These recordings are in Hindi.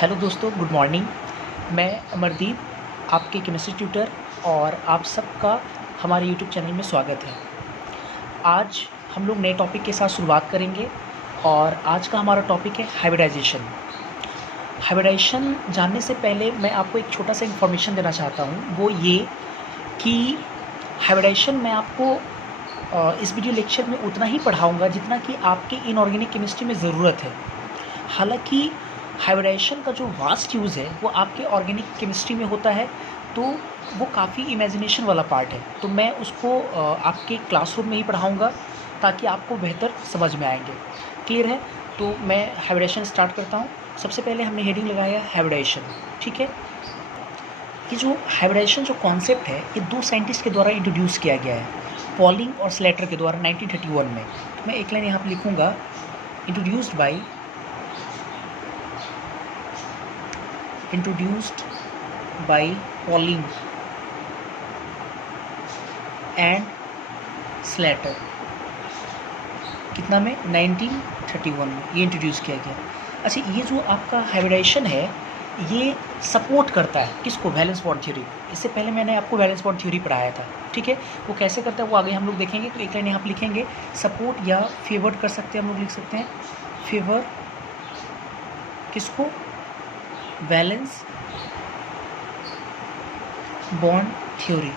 हेलो दोस्तों, गुड मॉर्निंग। मैं अमरदीप, आपके केमिस्ट्री ट्यूटर, और आप सबका हमारे यूट्यूब चैनल में स्वागत है। आज हम लोग नए टॉपिक के साथ शुरुआत करेंगे और आज का हमारा टॉपिक है हाइब्रिडाइजेशन। हाइब्रिडाइजेशन जानने से पहले मैं आपको एक छोटा सा इन्फॉर्मेशन देना चाहता हूँ, वो ये कि हाइब्रिडाइजेशन मैं आपको इस वीडियो लेक्चर में उतना ही पढ़ाऊँगा जितना कि आपके इनऑर्गेनिक केमिस्ट्री में ज़रूरत है। हालाँकि हाइब्रिडाइजेशन का जो वास्ट यूज़ है वो आपके ऑर्गेनिक केमिस्ट्री में होता है, तो वो काफ़ी इमेजिनेशन वाला पार्ट है। तो मैं उसको आपके क्लासरूम में ही पढ़ाऊँगा ताकि आपको बेहतर समझ में आएंगे। क्लियर है? तो मैं हाइब्रिडाइजेशन स्टार्ट करता हूँ। सबसे पहले हमने हेडिंग लगाया हाइब्रिडाइजेशन, ठीक है। ये जो हाइब्रिडाइजेशन जो कॉन्सेप्ट है ये दो साइंटिस्ट के द्वारा इंट्रोड्यूस किया गया है, पॉलिंग और स्लेटर के द्वारा 1931 में। तो मैं एक लाइन यहाँ पर लिखूँगा, introduced by Pauling and Slater। कितना में? 1931 में ये इंट्रोड्यूस किया गया। अच्छा, ये जो आपका हाइब्रिडाइजेशन है ये सपोर्ट करता है किसको? Valence bond theory. इससे पहले मैंने आपको वैलेंस बॉन्ड थ्योरी पढ़ाया था, ठीक है। वो कैसे करता है वो आगे हम लोग देखेंगे। तो एक लाइन यहाँ पर लिखेंगे, सपोर्ट या फेवर कर सकते हैं, हम लोग लिख सकते हैं फेवर किसको? Valence bond theory,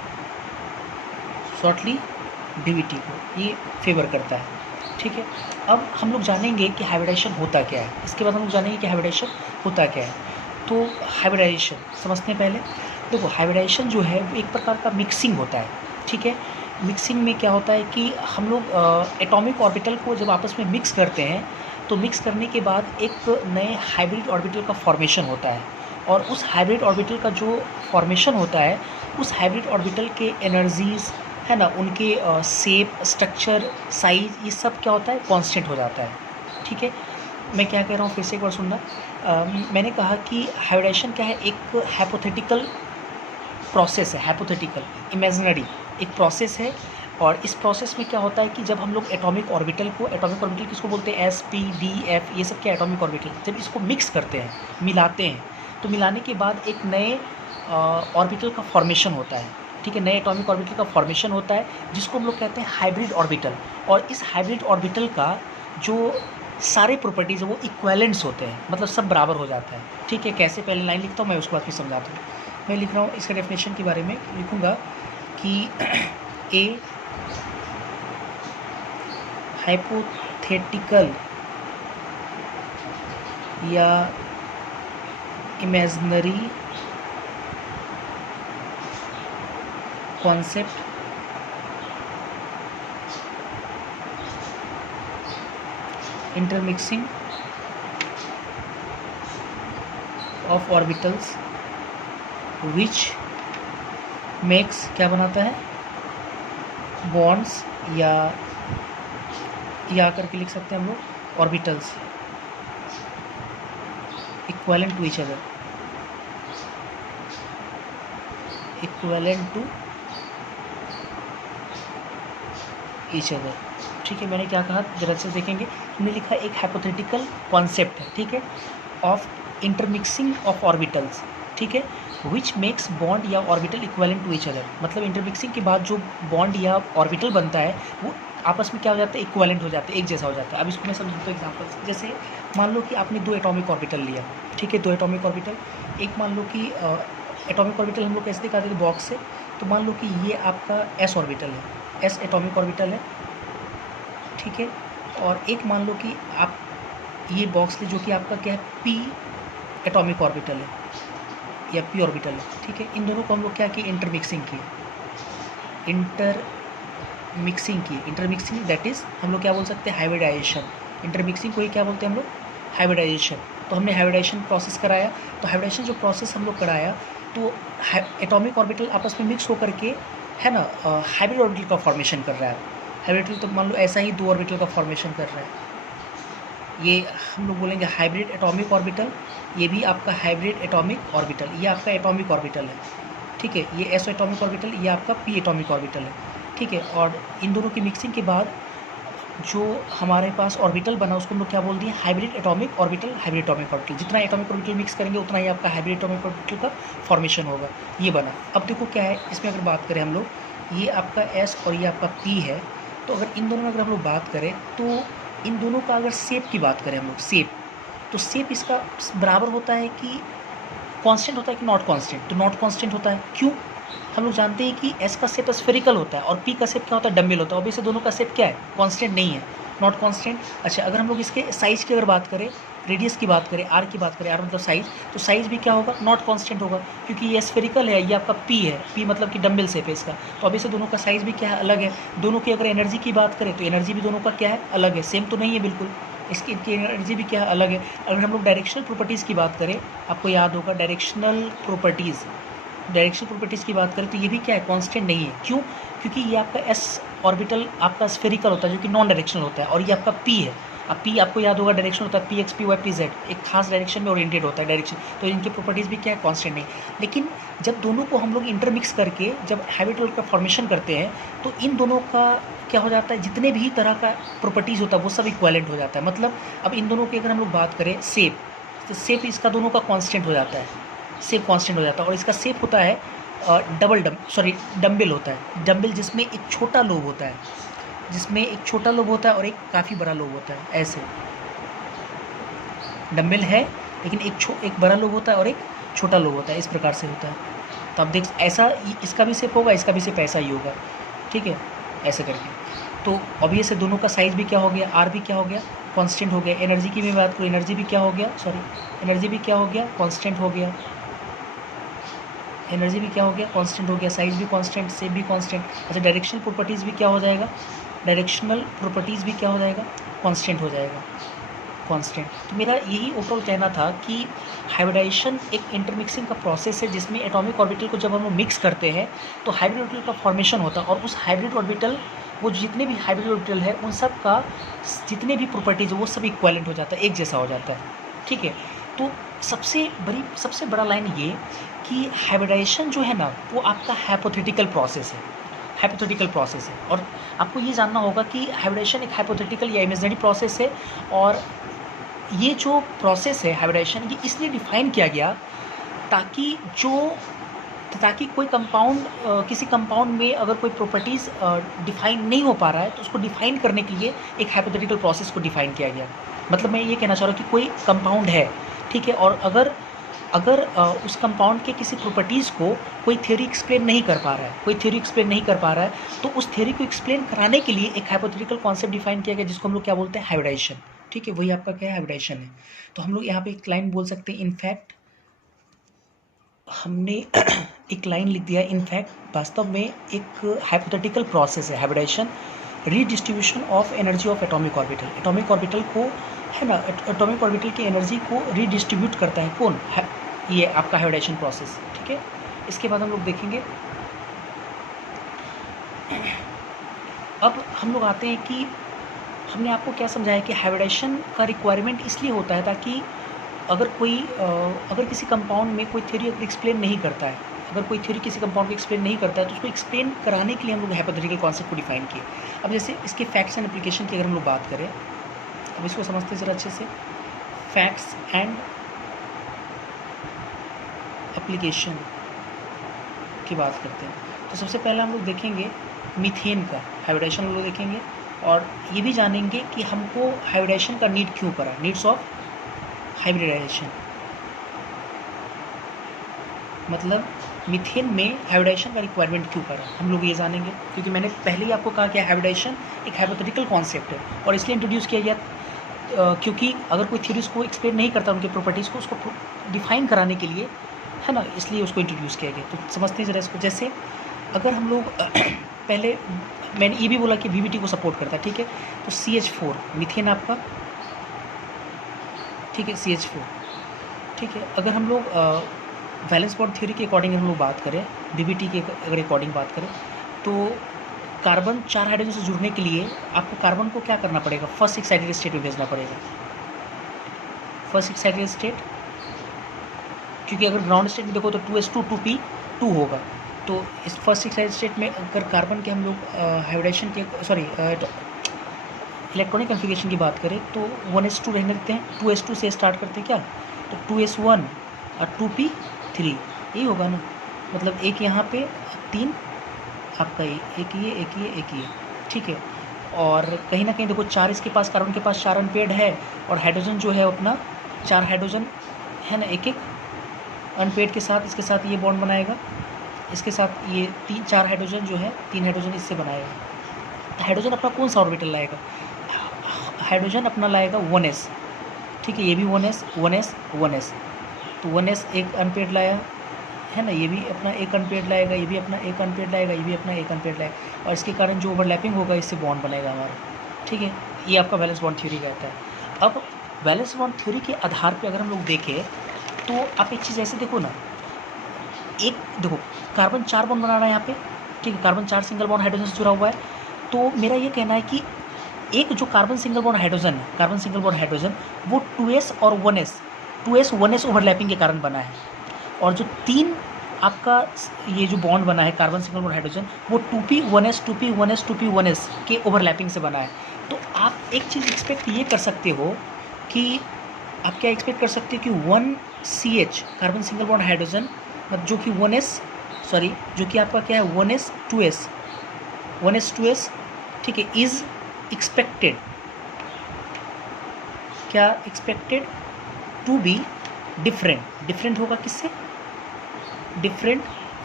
shortly VBT को ये फेवर करता है, ठीक है। अब हम लोग जानेंगे कि हाइब्रिडाइजेशन होता क्या है। इसके बाद हम लोग जानेंगे कि हाइब्रिडाइजेशन होता क्या है। तो हाइब्रिडाइजेशन समझते हैं पहले। देखो, हाइब्रिडाइजेशन जो है वो एक प्रकार का मिक्सिंग होता है, ठीक है। मिक्सिंग में क्या होता है कि हम लोग एटॉमिक ऑर्बिटल को जब आपस में मिक्स करते हैं तो मिक्स करने के बाद एक नए हाइब्रिड ऑर्बिटल का फॉर्मेशन होता है, और उस हाइब्रिड ऑर्बिटल का जो फॉर्मेशन होता है उस हाइब्रिड ऑर्बिटल के एनर्जीज़ है ना, उनके शेप, स्ट्रक्चर, साइज़, ये सब क्या होता है? कांस्टेंट हो जाता है, ठीक है। मैं क्या कह रहा हूँ फिर से एक बार सुनना। मैंने कहा कि हाइब्रिडाइजेशन क्या है? एक हाइपोथेटिकल प्रोसेस है, हाइपोथेटिकल इमेजिनरी एक प्रोसेस है। और इस प्रोसेस में क्या होता है कि जब हम लोग एटॉमिक ऑर्बिटल किसको बोलते हैं? एस, पी, डी, एफ, ये सब क्या एटॉमिक ऑर्बिटल, जब इसको मिक्स करते हैं, मिलाते हैं, तो मिलाने के बाद एक नए ऑर्बिटल का फॉर्मेशन होता है, ठीक है। नए एटॉमिक ऑर्बिटल का फॉर्मेशन होता है जिसको हम लोग कहते हैं हाइब्रिड ऑर्बिटल। और इस हाइब्रिड ऑर्बिटल का जो सारे प्रॉपर्टीज़ है वो इक्विवेलेंट्स होते हैं, मतलब सब बराबर हो जाता है, ठीक है। कैसे? पहले लाइन लिखता हूँ मैं, उसके बाद फिर समझाता हूँ। मैं लिख रहा हूँ इसका डेफिनेशन के बारे में, लिखूँगा कि ए हाइपोथेटिकल या imaginary concept intermixing of orbitals which makes, क्या बनाता है? बॉन्ड्स, या करके लिख सकते हैं हम लोग, orbitals equivalent to each other, equivalent to each other, ठीक है। मैंने क्या कहा जरा से देखेंगे। हमने लिखा एक हाइपोथेटिकल कॉन्सेप्ट है, ठीक है, ऑफ इंटरमिक्सिंग ऑफ ऑर्बिटल्स, ठीक है, विच मेक्स बॉन्ड या orbital equivalent to each other. मतलब इंटरमिक्सिंग के बाद जो बॉन्ड या ऑर्बिटल बनता है वो आपस में क्या हो जाता है? इक्विवेलेंट हो जाता है, एक जैसा हो जाता है। अब इसको मैं समझाता हूँ एग्जाम्पल से। जैसे मान लो कि आपने दो एटॉमिक ऑर्बिटल लिया, ठीक है, दो एटॉमिक ऑर्बिटल। एक मान लो कि एटॉमिक ऑर्बिटल हम लोग कैसे दिखाते थे? बॉक्स से। तो मान लो कि ये आपका एस ऑर्बिटल है, एस एटॉमिक ऑर्बिटल है, ठीक है। और एक मान लो कि आप ये बॉक्स ले जो कि आपका क्या है? पी एटॉमिक ऑर्बिटल है या पी ऑर्बिटल है, ठीक है। इन दोनों को हम लोग क्या किए? इंटरमिक्सिंग दैट इज़ हम लोग क्या बोल सकते हैं? हाइब्रिडाइजेशन। इंटरमिक्सिंग को ही क्या बोलते हैं हम लोग? हाइब्रिडाइजेशन। तो हमने हाइब्रिडाइजेशन प्रोसेस कराया। तो हाइब्रिडाइजेशन जो प्रोसेस हम लोग कराया तो एटॉमिक ऑर्बिटल आपस में मिक्स होकर के, है ना, हाइब्रिड ऑर्बिटल का फॉर्मेशन कर रहा है। हाइब्रिड तो मान लो ऐसा ही दो ऑर्बिटल का फॉर्मेशन कर रहा है, ये हम लोग बोलेंगे हाइब्रिड एटॉमिक ऑर्बिटल। ये भी आपका हाइब्रिड एटॉमिक ऑर्बिटल, ये आपका एटॉमिक ऑर्बिटल है, ठीक है। ये एस एटॉमिक ऑर्बिटल, ये आपका पी एटॉमिक ऑर्बिटल है, ठीक है। और इन दोनों की मिक्सिंग के बाद जो हमारे पास ऑर्बिटल बना उसको हम लोग क्या बोल दिए, hybrid atomic orbital, hybrid atomic orbital. जितना एटॉमिक ऑर्बिटल मिक्स करेंगे उतना ही आपका हाइब्रिड एटॉमिक ऑर्बिटल का फॉर्मेशन होगा, ये बना। अब देखो क्या है इसमें अगर बात करें हम लोग, ये आपका एस और ये आपका पी है, तो अगर इन दोनों में अगर हम लोग बात करें तो इन दोनों का अगर शेप की बात करें हम लोग, शेप, तो शेप इसका बराबर होता है कि कांस्टेंट होता है कि नॉट कांस्टेंट, तो नॉट कांस्टेंट होता है। क्यों? हम लोग जानते हैं कि एस का शेप स्फेरिकल होता है और पी का शेप क्या होता है, डम्बल होता है। ऑब्वियसली दोनों का शेप क्या है, कांस्टेंट नहीं है, नॉट कांस्टेंट। अच्छा, अगर हम लोग इसके साइज़ की अगर बात करें, रेडियस की बात करें, आर की बात करें, आर मतलब साइज़, तो साइज़ भी क्या होगा, नॉट कांस्टेंट होगा, क्योंकि ये स्फेरिकल है, ये आपका पी है, पी मतलब कि डम्बल शेप है इसका, तो ऑब्वियसली दोनों का साइज़ भी क्या है, अलग है। दोनों की अगर एनर्जी की बात करें तो एनर्जी भी दोनों का क्या है, अलग है, सेम तो नहीं है बिल्कुल, इनकी एनर्जी भी क्या है, अलग है। अगर हम लोग डायरेक्शनल प्रॉपर्टीज़ की बात करें, आपको याद होगा डायरेक्शनल प्रॉपर्टीज़ की बात करें तो ये भी क्या है, कांस्टेंट नहीं है। क्यों? क्योंकि ये आपका एस ऑर्बिटल आपका स्फेरिकल होता है जो कि नॉन डायरेक्शनल होता है, और ये आपका पी है। अब पी आपको याद होगा डायरेक्शन होता है, p x p y p z, एक खास डायरेक्शन में ओरिएंटेड होता है डायरेक्शन, तो इनकी प्रॉपर्टीज़ भी क्या है, कांस्टेंट नहीं। लेकिन जब दोनों को हम लोग इंटरमिक्स करके जब हाइब्रिड का फॉर्मेशन करते हैं तो इन दोनों का क्या हो जाता है, जितने भी तरह का प्रॉपर्टीज़ होता है वो सब इक्वलेंट हो जाता है। मतलब अब इन दोनों की अगर हम लोग बात करें शेप, तो शेप इसका दोनों का कांस्टेंट हो जाता है, शेप कांस्टेंट हो जाता है। और इसका शेप होता है डम्बल होता है, डम्बल जिसमें एक छोटा लोब होता है, और एक काफ़ी बड़ा लोब होता है। ऐसे डम्बल है लेकिन एक बड़ा लोब होता है और एक छोटा लोब होता है, इस प्रकार से होता है। तो आप देख ऐसा इसका भी शेप होगा, इसका भी शेप ऐसा ही होगा, ठीक है, ऐसे करके। तो ऑब्वियस है दोनों का साइज़ भी क्या हो गया, आर भी क्या हो गया, कांस्टेंट हो गया। एनर्जी की मैं बात करूँ, एनर्जी भी क्या हो गया, कांस्टेंट हो गया। एनर्जी भी क्या हो गया, कांस्टेंट हो गया। साइज़ भी कांस्टेंट, शेप भी कांस्टेंट। अच्छा, डायरेक्शनल प्रॉपर्टीज़ भी क्या हो जाएगा, कांस्टेंट हो जाएगा, कांस्टेंट। तो मेरा यही ओवरऑल कहना था कि हाइब्रिडाइजेशन एक इंटरमिक्सिंग का प्रोसेस है जिसमें एटॉमिक ऑर्बिटल को जब हम मिक्स करते हैं तो हाइब्रिड ऑर्बिटल का फॉर्मेशन होता है, और उस हाइब्रिड ऑर्बिटल, वो जितने भी हाइब्रिड ऑर्बिटल है उन सब का जितने भी प्रॉपर्टीज़ है वो सब इक्विवेलेंट हो जाता है, एक जैसा हो जाता है, ठीक है। तो सबसे बड़ा लाइन ये कि हाइब्रिडाइजेशन जो है ना वो आपका हाइपोथेटिकल प्रोसेस है, और आपको ये जानना होगा कि हाइब्रिडाइजेशन एक हाइपोथेटिकल या इमेजिनरी प्रोसेस है। और ये जो प्रोसेस है हाइब्रिडाइजेशन, ये इसलिए डिफ़ाइन किया गया ताकि कोई कंपाउंड, किसी कंपाउंड में अगर कोई प्रॉपर्टीज़ डिफ़ाइन नहीं हो पा रहा है तो उसको डिफ़ाइन करने के लिए एक हाइपोथेटिकल प्रोसेस को डिफ़ाइन किया गया। मतलब मैं ये कहना चाह रहा हूँ कि कोई कंपाउंड है, ठीक है, और अगर उस कंपाउंड के किसी प्रॉपर्टीज़ को कोई थ्योरी एक्सप्लेन नहीं कर पा रहा है, तो उस थ्योरी को एक्सप्लेन कराने के लिए एक हाइपोथेटिकल कॉन्सेप्ट डिफाइन किया गया जिसको हम लोग क्या बोलते हैं, हाइब्रिडाइजेशन, ठीक है। वही आपका क्या है, हाइब्रिडाइजेशन है। तो हम लोग यहाँ पे एक लाइन बोल सकते हैं, इनफैक्ट हमने एक लाइन लिख दिया, इनफैक्ट वास्तव में एक हाइपोथेटिकल प्रोसेस है hybridisation, redistribution of energy of atomic orbital को, है ना, एटॉमिक ऑर्बिटल की एनर्जी को रीडिस्ट्रीब्यूट करता है कौन, ये आपका हाइब्रिडाइजेशन प्रोसेस, ठीक है। इसके बाद हम लोग देखेंगे, अब हम लोग आते हैं कि हमने आपको क्या समझाया कि हाइब्रिडाइजेशन का रिक्वायरमेंट इसलिए होता है ताकि अगर किसी कंपाउंड में कोई थ्योरी अगर एक्सप्लेन नहीं करता है, किसी कंपाउंड को एक्सप्लेन नहीं करता है तो उसको एक्सप्लेन कराने के लिए हम लोग हाइपोथेटिकल कॉन्सेप्ट को डिफाइन किए। अब जैसे इसके फैक्ट्स एंड एप्लीकेशन की अगर हम लोग बात करें, अब इसको समझते ज़रा अच्छे से, फैक्ट्स एंड एप्लीकेशन की बात करते हैं। तो सबसे पहले हम लोग देखेंगे मीथेन का हाइब्रिडाइजेशन हम लोग देखेंगे, और ये भी जानेंगे कि हमको हाइब्रिडाइजेशन का नीड क्यों पड़ा, नीड्स ऑफ हाइब्रिडाइजेशन, मतलब मीथेन में हाइब्रिडाइजेशन का रिक्वायरमेंट क्यों पड़ा, हम लोग ये जानेंगे। क्योंकि मैंने पहले ही आपको कहा कि हाइब्रिडाइजेशन एक हाइपोथेटिकल कॉन्सेप्ट है और इसलिए इंट्रोड्यूस किया गया क्योंकि अगर कोई थ्योरीज को एक्सप्लेन नहीं करता उनके प्रॉपर्टीज़ को, उसको डिफाइन कराने के लिए, है ना, इसलिए उसको इंट्रोड्यूस किया गया। तो समझते हैं ज़रा इसको। जैसे अगर हम लोग पहले मैंने ये भी बोला कि VBT को सपोर्ट करता है, ठीक है, तो CH4 मीथेन आपका, ठीक है, CH4, ठीक है। अगर हम लोग वैलेंस बॉन्ड थ्योरी के अकॉर्डिंग हम लोग बात करें, VBT के अगर अकॉर्डिंग बात करें, तो कार्बन 4 हाइड्रोजन से जुड़ने के लिए आपको कार्बन को क्या करना पड़ेगा, फर्स्ट एक्साइटेड स्टेट में भेजना पड़ेगा, फर्स्ट एक्साइटेड स्टेट, क्योंकि अगर ग्राउंड स्टेट में देखो तो 2s2 2p2 होगा। तो इस फर्स्ट एक्साइटेड स्टेट में अगर कार्बन के हम लोग हाइब्रिडाइजेशन के इलेक्ट्रॉनिक कन्फिगरेशन की बात करें तो 1s2 रहने देते हैं, 2s2 से स्टार्ट करते हैं क्या, तो 2s1 और 2p3 यही होगा ना, मतलब एक यहाँ पे 3 आपका ये, एक ये एक ये एक ये, ठीक है। और कहीं ना कहीं देखो 4 इसके पास, कार्बन के पास 4 अनपेयर्ड है, और हाइड्रोजन जो है अपना 4 हाइड्रोजन है ना, एक एक अनपेयर्ड के साथ इसके साथ ये बॉन्ड बनाएगा, इसके साथ ये 4 हाइड्रोजन जो है 3 हाइड्रोजन इससे बनाएगा। तो हाइड्रोजन अपना कौन सा ऑर्बिटल लाएगा, हाइड्रोजन अपना लाएगा 1s, ठीक है, ये भी 1s 1s 1s, तो 1s एक अनपेयर्ड लाया है ना, ये भी अपना एक अनपेयर्ड लाएगा, ये भी अपना एक अनपेयर्ड लाएगा, ये भी अपना एक अनपेयर्ड लाएगा, और इसके कारण जो ओवरलैपिंग होगा इससे बॉन्ड बनेगा हमारा, ठीक है। ये आपका वैलेंस बॉन्ड थ्योरी कहता है। अब वैलेंस बॉन्ड थ्योरी के आधार पे अगर हम लोग देखें तो आप एक चीज़ ऐसे देखो ना, एक देखो कार्बन 4 बॉन्ड बना रहा है यहाँ पे, ठीक है, कार्बन 4 सिंगल बॉन्ड हाइड्रोजन से जुड़ा हुआ है। तो मेरा ये कहना है कि एक जो कार्बन सिंगल बॉन्ड हाइड्रोजन है, कार्बन सिंगल बॉन्ड हाइड्रोजन वो 2s और 1s ओवरलैपिंग के कारण बना है, और जो 3 आपका ये जो बॉन्ड बना है कार्बन सिंगल बॉन्ड हाइड्रोजन वो 2p 1s 2p 1s 2p 1s के ओवरलैपिंग से बना है। तो आप एक चीज़ एक्सपेक्ट ये कर सकते हो कि आप क्या एक्सपेक्ट कर सकते हो कि 1CH carbon single bond hydrogen जो कि 1s सॉरी जो कि आपका क्या है 1s 2s ठीक है, इज़ एक्सपेक्टेड, क्या एक्सपेक्टेड टू बी डिफरेंट होगा किससे, different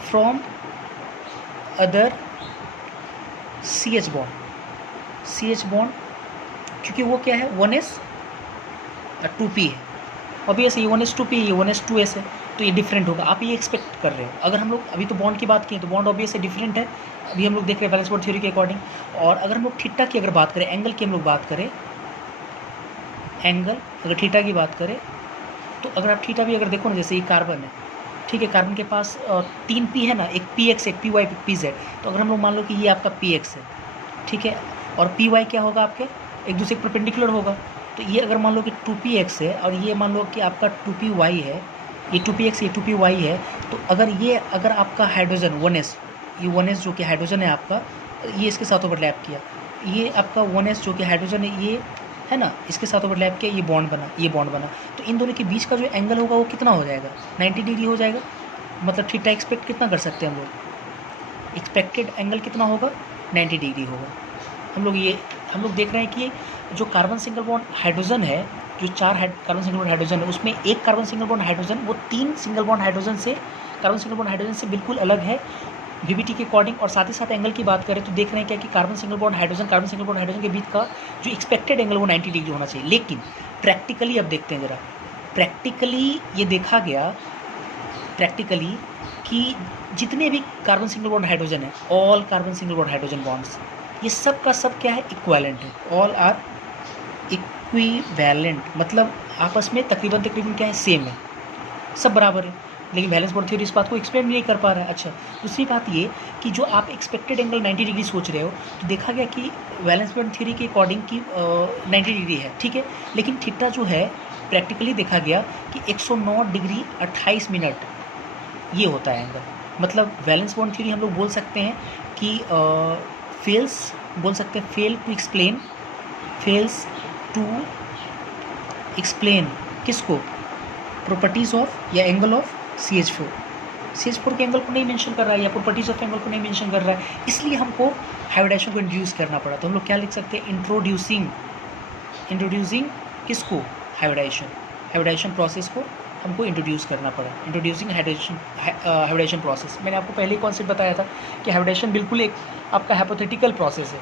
from other CH bond, क्योंकि वो क्या है 1s 2p है, ऑब्वियसली ये 1s 2p ये 1s 2s है, तो ये डिफरेंट होगा, आप ये एक्सपेक्ट कर रहे हो। अगर हम लोग अभी तो बॉन्ड की बात की तो बॉन्ड ऑब्वियसली डिफरेंट है, अभी हम लोग देख रहे हैं वैलेंस बॉन्ड थ्योरी के अकॉर्डिंग। और अगर हम लोग थीटा की अगर बात करें, एंगल की हम लोग बात करें, एंगल अगर थीटा की बात करें तो अगर आप थीटा भी अगर देखो ना, जैसे ये कार्बन है, ठीक है, कार्बन के पास 3 p है ना, एक px एक py एक pz, तो अगर हम लोग मान लो कि ये आपका px है, ठीक है, और py क्या होगा आपके एक दूसरे के परपेंडिकुलर होगा, तो ये अगर मान लो कि 2px है और ये मान लो कि आपका 2py है, ये 2px ये 2py है, तो अगर आपका हाइड्रोजन 1s ये 1s जो कि हाइड्रोजन है आपका, ये इसके साथ ओवरलैप किया, ये आपका 1s जो कि हाइड्रोजन है ये है ना, इसके साथ ओवरलैप किया, ये बॉन्ड बना, तो इन दोनों के बीच का जो एंगल होगा वो कितना हो जाएगा 90 डिग्री हो जाएगा। मतलब थीटा एक्सपेक्ट कितना कर सकते हैं हम लोग, एक्सपेक्टेड एंगल कितना होगा 90 डिग्री होगा। हम लोग देख रहे हैं कि जो कार्बन सिंगल बॉन्ड हाइड्रोजन है, जो 4 कार्बन सिंगल बॉन्ड हाइड्रोजन है, उसमें एक कार्बन सिंगल बॉन्ड हाइड्रोजन वो 3 सिंगल बॉन्ड हाइड्रोजन से कार्बन सिंगल बॉन्ड हाइड्रोजन से बिल्कुल अलग है VBT के अकॉर्डिंग। और साथ ही साथ एंगल की बात करें तो देख रहे हैं क्या कि कार्बन सिंगल बॉन्ड हाइड्रोजन के बीच का जो एक्सपेक्टेड एंगल वो 90 डिग्री होना चाहिए। लेकिन प्रैक्टिकली अब देखते हैं ज़रा, प्रैक्टिकली ये देखा गया कि जितने भी कार्बन सिंगल बॉन्ड हाइड्रोजन है, all carbon single bond hydrogen bonds, ये सब का सब क्या है इक्विवेलेंट है, ऑल आर इक्विवेलेंट, मतलब आपस में तकरीबन क्या है सेम है, सब बराबर है। लेकिन वैलेंस बॉन्ड थ्योरी इस बात को एक्सप्लेन नहीं कर पा रहा है। अच्छा, दूसरी बात ये कि जो आप एक्सपेक्टेड एंगल 90 डिग्री सोच रहे हो, तो देखा गया कि वैलेंस बॉन्ड थ्योरी के अकॉर्डिंग की 90 डिग्री है, ठीक है, लेकिन थीटा जो है प्रैक्टिकली देखा गया कि 109 डिग्री 28 मिनट ये होता है एंगल। मतलब वैलेंस बॉन्ड थ्योरी हम लोग बोल सकते हैं कि फेल्स टू एक्सप्लेन किसको, प्रॉपर्टीज़ ऑफ या एंगल ऑफ CH4 के एंगल को नहीं मेंशन कर रहा है या प्रॉपर्टीज़ ऑफ एंगल को नहीं मेंशन कर रहा है, इसलिए हमको हाइब्रिडाइजेशन को इंट्रोड्यूस करना पड़ा। तो हम लोग क्या लिख सकते हैं, इंट्रोड्यूसिंग किसको, हाइब्रिडाइजेशन प्रोसेस को हमको इंट्रोड्यूस करना पड़ा, इंट्रोड्यूसिंग हाइब्रिडाइजेशन प्रोसेस। मैंने आपको पहले ही कॉन्सेप्ट बताया था कि हाइब्रिडाइजेशन बिल्कुल एक आपका हाइपोथेटिकल प्रोसेस है,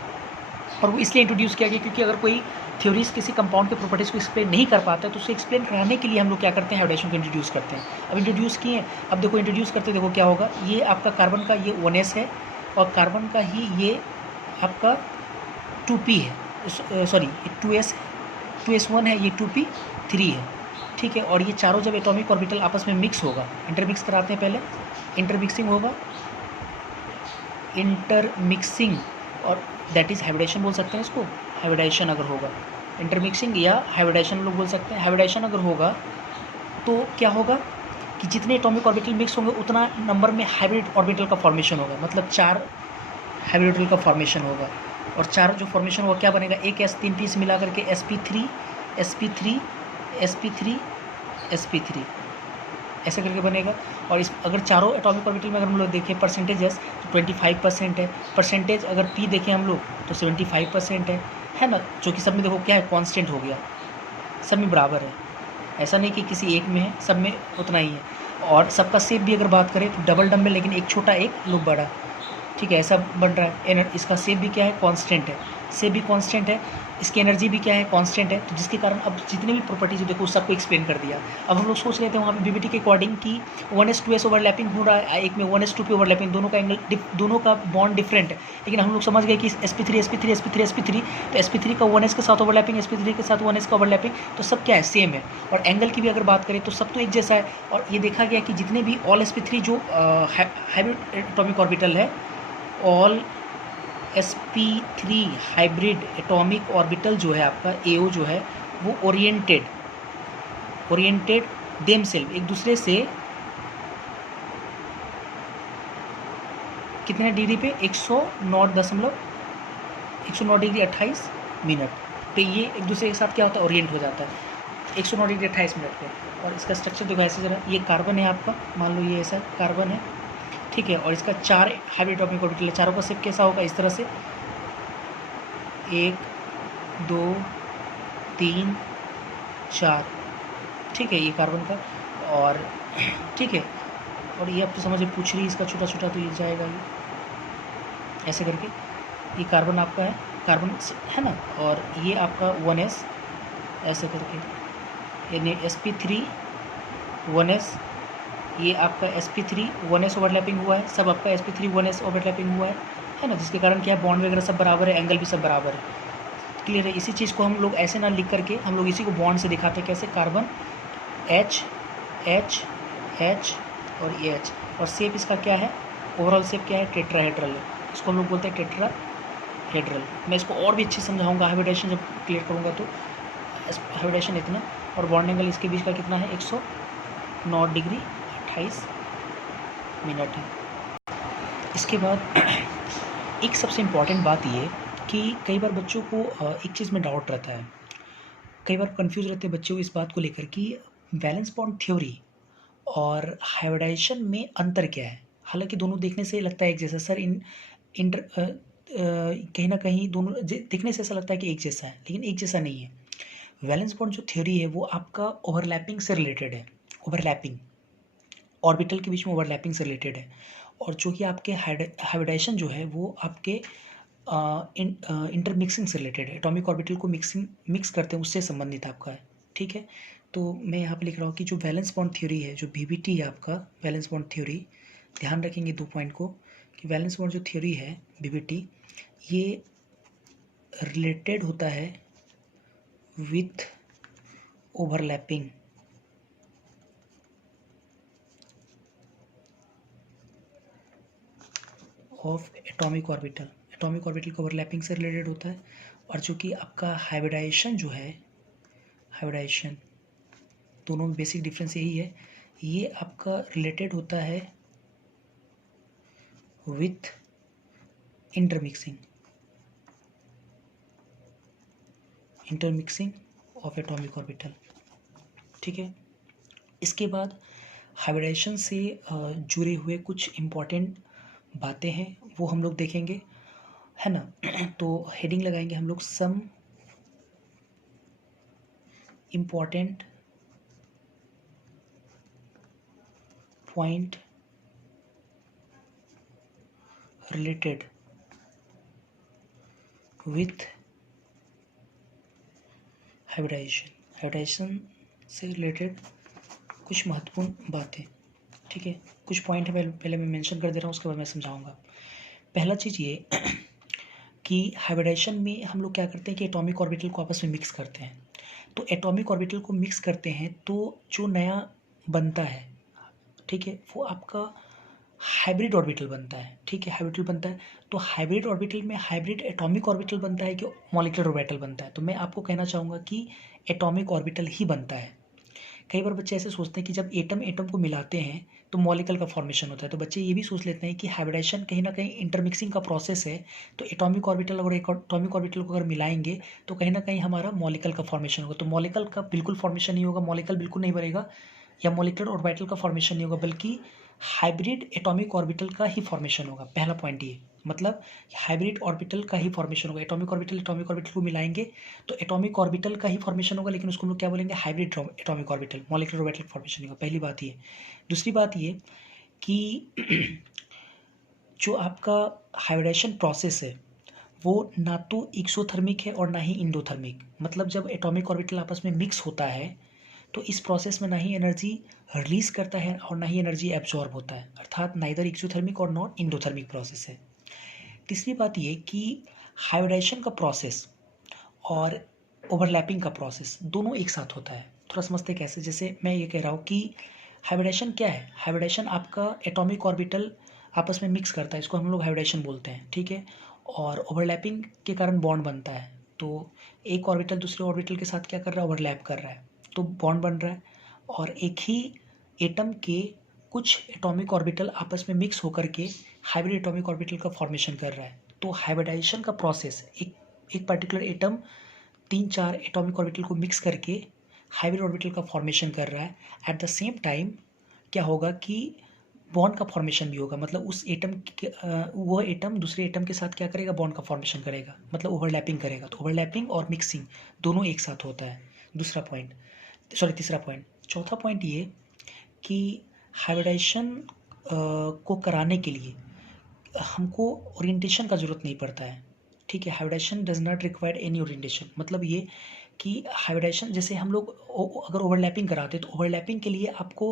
और वो इसलिए इंट्रोड्यूस किया गया क्योंकि अगर कोई थ्योरीज किसी कंपाउंड के प्रॉपर्टीज़ को एक्सप्लेन नहीं कर पाता है तो उसे एक्सप्लेन कराने के लिए हम लोग क्या करते हैं, हाइब्रिडाइजेशन को इंट्रोड्यूस करते हैं। अब इंट्रोड्यूस किए, अब देखो इंट्रोड्यूस करते देखो क्या होगा, ये आपका कार्बन का ये 1s है और कार्बन का ही ये आपका 2p है, सॉरी 2s1 है, ये 2p3 है, ठीक है। और ये चारों जब एटॉमिक ऑर्बिटल आपस में मिक्स होगा, इंटरमिक्स कराते हैं पहले, इंटरमिक्सिंग होगा, इंटरमिक्सिंग, और दैट इज़ हाइब्रिडाइजेशन बोल सकते हैं इसको, हाइब्रिडाइजेशन अगर होगा, इंटरमिक्सिंग या हाइब्रिडाइजेशन लोग बोल सकते हैं। हाइब्रिडाइजेशन अगर होगा तो क्या होगा कि जितने एटॉमिक ऑर्बिटल मिक्स होंगे उतना नंबर में हाइब्रिड ऑर्बिटल का फॉर्मेशन होगा, मतलब 4 हाइब्रिड ऑर्बिटल का फॉर्मेशन होगा। और चारों जो फॉर्मेशन हुआ क्या बनेगा, एक S 3 पीस मिला करके sp3 sp3 sp3 sp3 ऐसे करके बनेगा। और इस अगर चारों एटॉमिक ऑर्बिटल में अगर हम लोग देखें परसेंटेजेस तो 25% है, परसेंटेज अगर P देखें हम लोग तो 75% है ना, जो कि सब में देखो क्या है, कांस्टेंट हो गया, सब में बराबर है, ऐसा नहीं कि किसी एक में है, सब में उतना ही है। और सबका शेप भी अगर बात करें तो डबल डम्बल, लेकिन एक छोटा एक लोग बड़ा, ठीक है, ऐसा बन रहा है। इसका शेप भी क्या है, कांस्टेंट है, शेप भी कांस्टेंट है, इसकी एनर्जी भी क्या है, कांस्टेंट है। तो जिसके कारण अब जितने भी प्रॉपर्टीज देखो सबको एक्सप्लेन कर दिया। अब हम लोग सोच रहे थे वहाँ पे बीबीटी के अकॉर्डिंग कि 1s2s ओवरलैपिंग हो रहा है, एक में 1s2 पे ओवरलैपिंग, दोनों का एंगल दोनों का बॉन्ड डिफरेंट है। लेकिन हम लोग समझ गए कि sp3 sp3 sp3 sp3, तो sp3 का 1s के साथ ओवरलैपिंग, sp3 के साथ 1s का ओवरलैपिंग, तो सब क्या है, सेम है। और एंगल की भी अगर बात करें तो सब तो एक जैसा है। और ये देखा गया कि जितने भी ऑल sp3 जो हाइब्रिड एटॉमिक ऑर्बिटल है, all sp3 hybrid atomic orbital जो है आपका AO जो है वो ओरिएंटेड देम सेल्फ एक दूसरे से कितने डिग्री पे, 109 डिग्री 28 मिनट पे ये एक दूसरे के साथ क्या होता है, ओरिएंट हो जाता है 109 डिग्री 28 मिनट पे। और इसका स्ट्रक्चर देखो ऐसे जरा, ये कार्बन है आपका, मान लो ये ऐसा कार्बन है, ठीक है, और इसका 4 हाइब्रिड एटॉमिक ऑर्बिटल है, चारों का शेप कैसा होगा, इस तरह से 1 2 3 4, ठीक है, ये कार्बन का। और ठीक है, और ये अब तो समझ पूछ रही है इसका छोटा छोटा, तो ये जाएगा ये ऐसे करके, ये कार्बन आपका है, कार्बन है ना, और ये आपका 1s ऐसे करके, यानी sp3 1s, ये आपका sp3 1s ओवरलैपिंग हुआ है, सब आपका sp3 1s ओवरलैपिंग हुआ है ना, जिसके कारण क्या है, बॉन्ड वगैरह सब बराबर है, एंगल भी सब बराबर है, क्लियर है। इसी चीज़ को हम लोग ऐसे ना लिख करके हम लोग इसी को बॉन्ड से दिखाते हैं, कैसे, कार्बन H H H और ये H, और शेप इसका क्या है, ओवरऑल शेप क्या है, टेट्राहेड्रल है, इसको हम लोग बोलते हैं टेट्राहेड्रल। मैं इसको और भी अच्छे समझाऊंगा, हाइब्रिडेशन जब क्लियर करूँगा तो। हाइब्रिडेशन इतना, और बॉन्ड एंगल इसके बीच का कितना है, 109 डिग्री 28 मिनट है। इसके बाद एक सबसे इम्पॉर्टेंट बात ये कि कई बार बच्चों को एक चीज़ में डाउट रहता है, कई बार कंफ्यूज रहते हैं बच्चों इस बात को लेकर कि वैलेंस बॉन्ड थ्योरी और हाइब्रिडाइजेशन में अंतर क्या है। हालांकि दोनों देखने से लगता है एक जैसा, सर कहीं ना कहीं दोनों देखने से ऐसा लगता है कि एक जैसा है, लेकिन एक जैसा नहीं है। वैलेंस बॉन्ड जो थ्योरी है वो आपका ओवरलैपिंग से रिलेटेड है, ओवरलैपिंग ऑर्बिटल के बीच में ओवरलैपिंग से रिलेटेड है। और जो कि आपके हाइब्रिडाइजेशन जो है वो आपके इंटरमिक्सिंग से रिलेटेड है, एटॉमिक ऑर्बिटल को मिक्स करते हैं उससे संबंधित आपका है, ठीक है। तो मैं यहाँ पे लिख रहा हूँ कि जो वैलेंस बॉन्ड थ्योरी है, जो बीबीटी है आपका वैलेंस बॉन्ड थ्योरी, ध्यान रखेंगे 2 पॉइंट को, कि वैलेंस बॉन्ड जो थ्योरी है बीबीटी, ये रिलेटेड होता है with overlapping of atomic orbital, atomic orbital का ओवरलैपिंग से रिलेटेड होता है। और जो कि आपका हाइब्रिडाइजेशन जो है, हाइब्रिडाइजेशन, दोनों में बेसिक डिफरेंस यही है, ये आपका रिलेटेड होता है with intermixing of atomic orbital, ठीक है। इसके बाद हाइब्रिडाइजेशन से जुड़े हुए कुछ इम्पॉर्टेंट बातें हैं वो हम लोग देखेंगे, है ना। तो हेडिंग लगाएंगे हम लोग, some important point related with hybridisation, hybridisation से रिलेटेड कुछ महत्वपूर्ण बातें, ठीक है। कुछ पॉइंट है, पहले मैं मेंशन कर दे रहा हूँ, उसके बाद मैं समझाऊंगा। पहला चीज़ ये कि हाइब्रिडाइजेशन में हम लोग क्या करते हैं कि एटॉमिक ऑर्बिटल को आपस में मिक्स करते हैं। तो एटॉमिक ऑर्बिटल को मिक्स करते हैं तो जो नया बनता है, ठीक है, वो आपका हाइब्रिड ऑर्बिटल बनता है, ठीक है, हाइब्रिड बनता है। तो हाइब्रिड ऑर्बिटल में हाइब्रिड एटॉमिक ऑर्बिटल बनता है कि मॉलिक्यूलर ऑर्बिटल बनता है, तो मैं आपको कहना चाहूँगा कि एटॉमिक ऑर्बिटल ही बनता है। कई बार बच्चे ऐसे सोचते हैं कि जब एटम एटम को मिलाते हैं तो मॉलिक्यूल का फॉर्मेशन होता है, तो बच्चे ये भी सोच लेते हैं कि हाइब्रिडाइजेशन कहीं ना कहीं इंटरमिक्सिंग का प्रोसेस है, तो एटॉमिक ऑर्बिटल और एटॉमिक ऑर्बिटल को अगर मिलाएंगे तो कहीं ना कहीं हमारा मॉलिक्यूल का फॉर्मेशन होगा। तो मॉलिक्यूल का बिल्कुल फॉर्मेशन नहीं होगा, मॉलिक्यूल बिल्कुल नहीं बनेगा, या मॉलिक्यूलर ऑर्बिटल का फॉर्मेशन नहीं होगा, बल्कि हाइब्रिड एटॉमिक ऑर्बिटल का ही फॉर्मेशन होगा। पहला पॉइंट ये, मतलब हाइब्रिड ऑर्बिटल का ही फॉर्मेशन होगा। एटॉमिक ऑर्बिटल को मिलाएंगे तो एटॉमिक ऑर्बिटल का ही फॉर्मेशन होगा, लेकिन उसको हम लोग क्या बोलेंगे, hybrid atomic orbital, molecular orbital formation होगा। पहली बात ये। दूसरी बात ये कि जो आपका हाइब्रिडाइजेशन प्रोसेस है वो ना तो एक्सोथर्मिक है और ना ही इंडोथर्मिक, मतलब जब एटॉमिक ऑर्बिटल आपस में मिक्स होता है तो इस प्रोसेस में ना ही एनर्जी रिलीज करता है और ना ही एनर्जी एब्जॉर्ब होता है, अर्थात नाइदर एक्सोथर्मिक और नॉट इंडोथर्मिक प्रोसेस है। तीसरी बात ये कि हाइब्रिडाइजेशन का प्रोसेस और ओवरलैपिंग का प्रोसेस दोनों एक साथ होता है। थोड़ा समझते कैसे, जैसे मैं ये कह रहा हूँ कि हाइब्रिडाइजेशन क्या है। हाइब्रिडाइजेशन आपका एटॉमिक ऑर्बिटल आपस में मिक्स करता है, इसको हम लोग हाइब्रिडाइजेशन बोलते हैं, ठीक है। और ओवरलैपिंग के कारण बॉन्ड बनता है, तो एक ऑर्बिटल दूसरे ऑर्बिटल के साथ क्या कर रहा है, ओवरलैप कर रहा है, तो बॉन्ड बन रहा है। और एक ही एटम के कुछ एटॉमिक ऑर्बिटल आपस में मिक्स होकर के हाइब्रिड एटॉमिक ऑर्बिटल का फॉर्मेशन कर रहा है। तो हाइब्रिडाइजेशन का प्रोसेस एक पर्टिकुलर एटम 3-4 एटॉमिक ऑर्बिटल को मिक्स करके हाइब्रिड ऑर्बिटल का फॉर्मेशन कर रहा है। एट द सेम टाइम क्या होगा कि बॉन्ड का फॉर्मेशन भी होगा, मतलब उस एटम वो एटम दूसरे एटम के साथ क्या करेगा, बॉन्ड का फॉर्मेशन करेगा, मतलब ओवरलैपिंग करेगा। तो ओवरलैपिंग और मिक्सिंग दोनों एक साथ होता है। तीसरा पॉइंट। चौथा पॉइंट ये कि हाइब्रिडाइजेशन को कराने के लिए हमको ओरिएंटेशन का ज़रूरत नहीं पड़ता है, ठीक है। Hybridisation does not require any orientation, मतलब ये कि हाइब्रिडाइजेशन जैसे हम लोग अगर ओवरलैपिंग कराते हैं तो ओवरलैपिंग के लिए आपको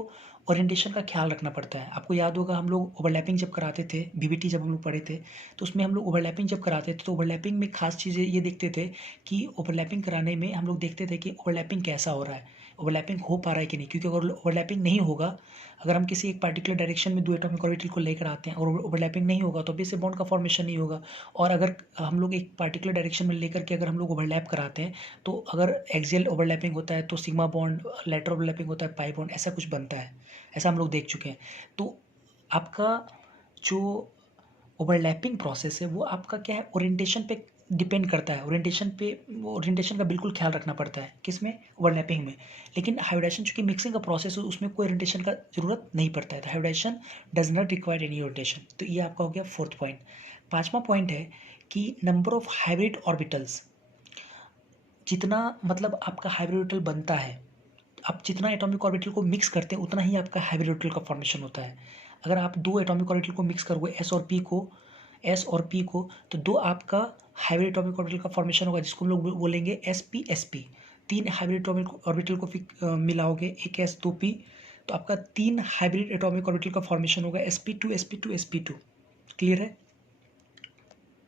ओरिएंटेशन का ख्याल रखना पड़ता है। आपको याद होगा हम लोग ओवरलैपिंग जब कराते थे, बीबीटी जब हम लोग पढ़े थे, तो उसमें हम लोग ओवरलैपिंग जब कराते थे तो ओवरलैपिंग में खास चीज़ें ये देखते थे कि ओवरलैपिंग कराने में हम लोग देखते थे कि ओवरलैपिंग कैसा हो रहा है, ओवरलैपिंग हो पा रहा है कि नहीं। क्योंकि अगर ओवरलैपिंग नहीं होगा, अगर हम किसी एक पार्टिकुलर डायरेक्शन में दो एटॉमिक ऑर्बिटल को लेकर आते हैं और ओवरलैपिंग नहीं होगा तो ऑब्वियस से बॉन्ड का फॉर्मेशन नहीं होगा। और अगर हम लोग एक पार्टिकुलर डायरेक्शन में लेकर के अगर हम लोग ओवरलैप कराते हैं तो अगर एक्सियल ओवरलैपिंग होता है तो सिग्मा बॉन्ड, लेटरल ओवरलैपिंग होता है पाई बॉन्ड, ऐसा कुछ बनता है, ऐसा हम लोग देख चुके हैं। तो आपका जो ओवरलैपिंग प्रोसेस है वो आपका क्या है, ओरिएंटेशन पे डिपेंड करता है। ओरिएंटेशन का बिल्कुल ख्याल रखना पड़ता है, किसमें, ओवरलैपिंग में। लेकिन हाइब्रिडाइजेशन चूंकि मिक्सिंग का प्रोसेस है उसमें कोई ओरिएंटेशन का जरूरत नहीं पड़ता है, तो hybridisation does not require any orientation. तो ये आपका हो गया फोर्थ पॉइंट। पांचवा पॉइंट है कि नंबर ऑफ हाइब्रिड ऑर्बिटल्स, जितना मतलब आपका हाइब्रिड ऑर्बिटल बनता है, आप जितना एटॉमिक ऑर्बिटल को मिक्स करते हैं उतना ही आपका हाइब्रिड ऑर्बिटल का फॉर्मेशन होता है। अगर आप दो एटॉमिक ऑर्बिटल को मिक्स करोगे एस और पी को, तो दो आपका हाइब्रिड एटॉमिक ऑर्बिटल का फॉर्मेशन होगा, जिसको हम लोग बोलेंगे एस पी। तीन हाइब्रिड एटॉमिक ऑर्बिटल को मिलाओगे, एक एस दो पी, तो आपका तीन हाइब्रिड एटॉमिक ऑर्बिटल का फॉर्मेशन होगा, sp2 क्लियर है।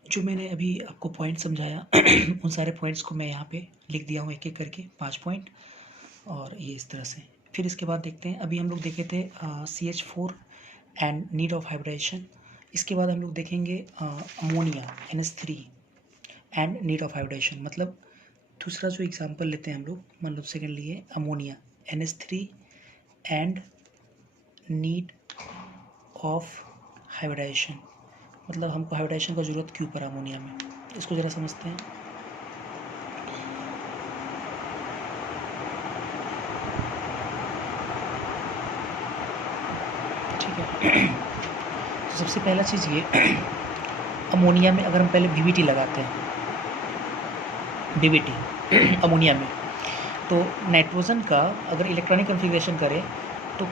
जो मैंने अभी आपको पॉइंट समझाया उन सारे पॉइंट्स को मैं यहाँ पे लिख दिया हूँ एक एक करके, 5 पॉइंट, और ये इस तरह से। फिर इसके बाद देखते हैं, अभी हम लोग देखे थे CH4 and need of hybridisation. इसके बाद हम लोग देखेंगे ammonia NH3 and need of hybridisation. मतलब दूसरा जो एग्जांपल लेते हैं हम लोग, मान लो सेकेंड लिए ammonia NH3 and need of hybridisation, मतलब हमको हाइब्रिडाइजेशन का ज़रूरत क्यों पड़ा अमोनिया में, इसको ज़रा समझते हैं। ठीक है, तो सबसे पहला चीज़ ये, अमोनिया में अगर हम पहले बीबीटी लगाते हैं, बीबीटी अमोनिया में, तो नाइट्रोजन का अगर इलेक्ट्रॉनिक कन्फिग्रेशन करें तो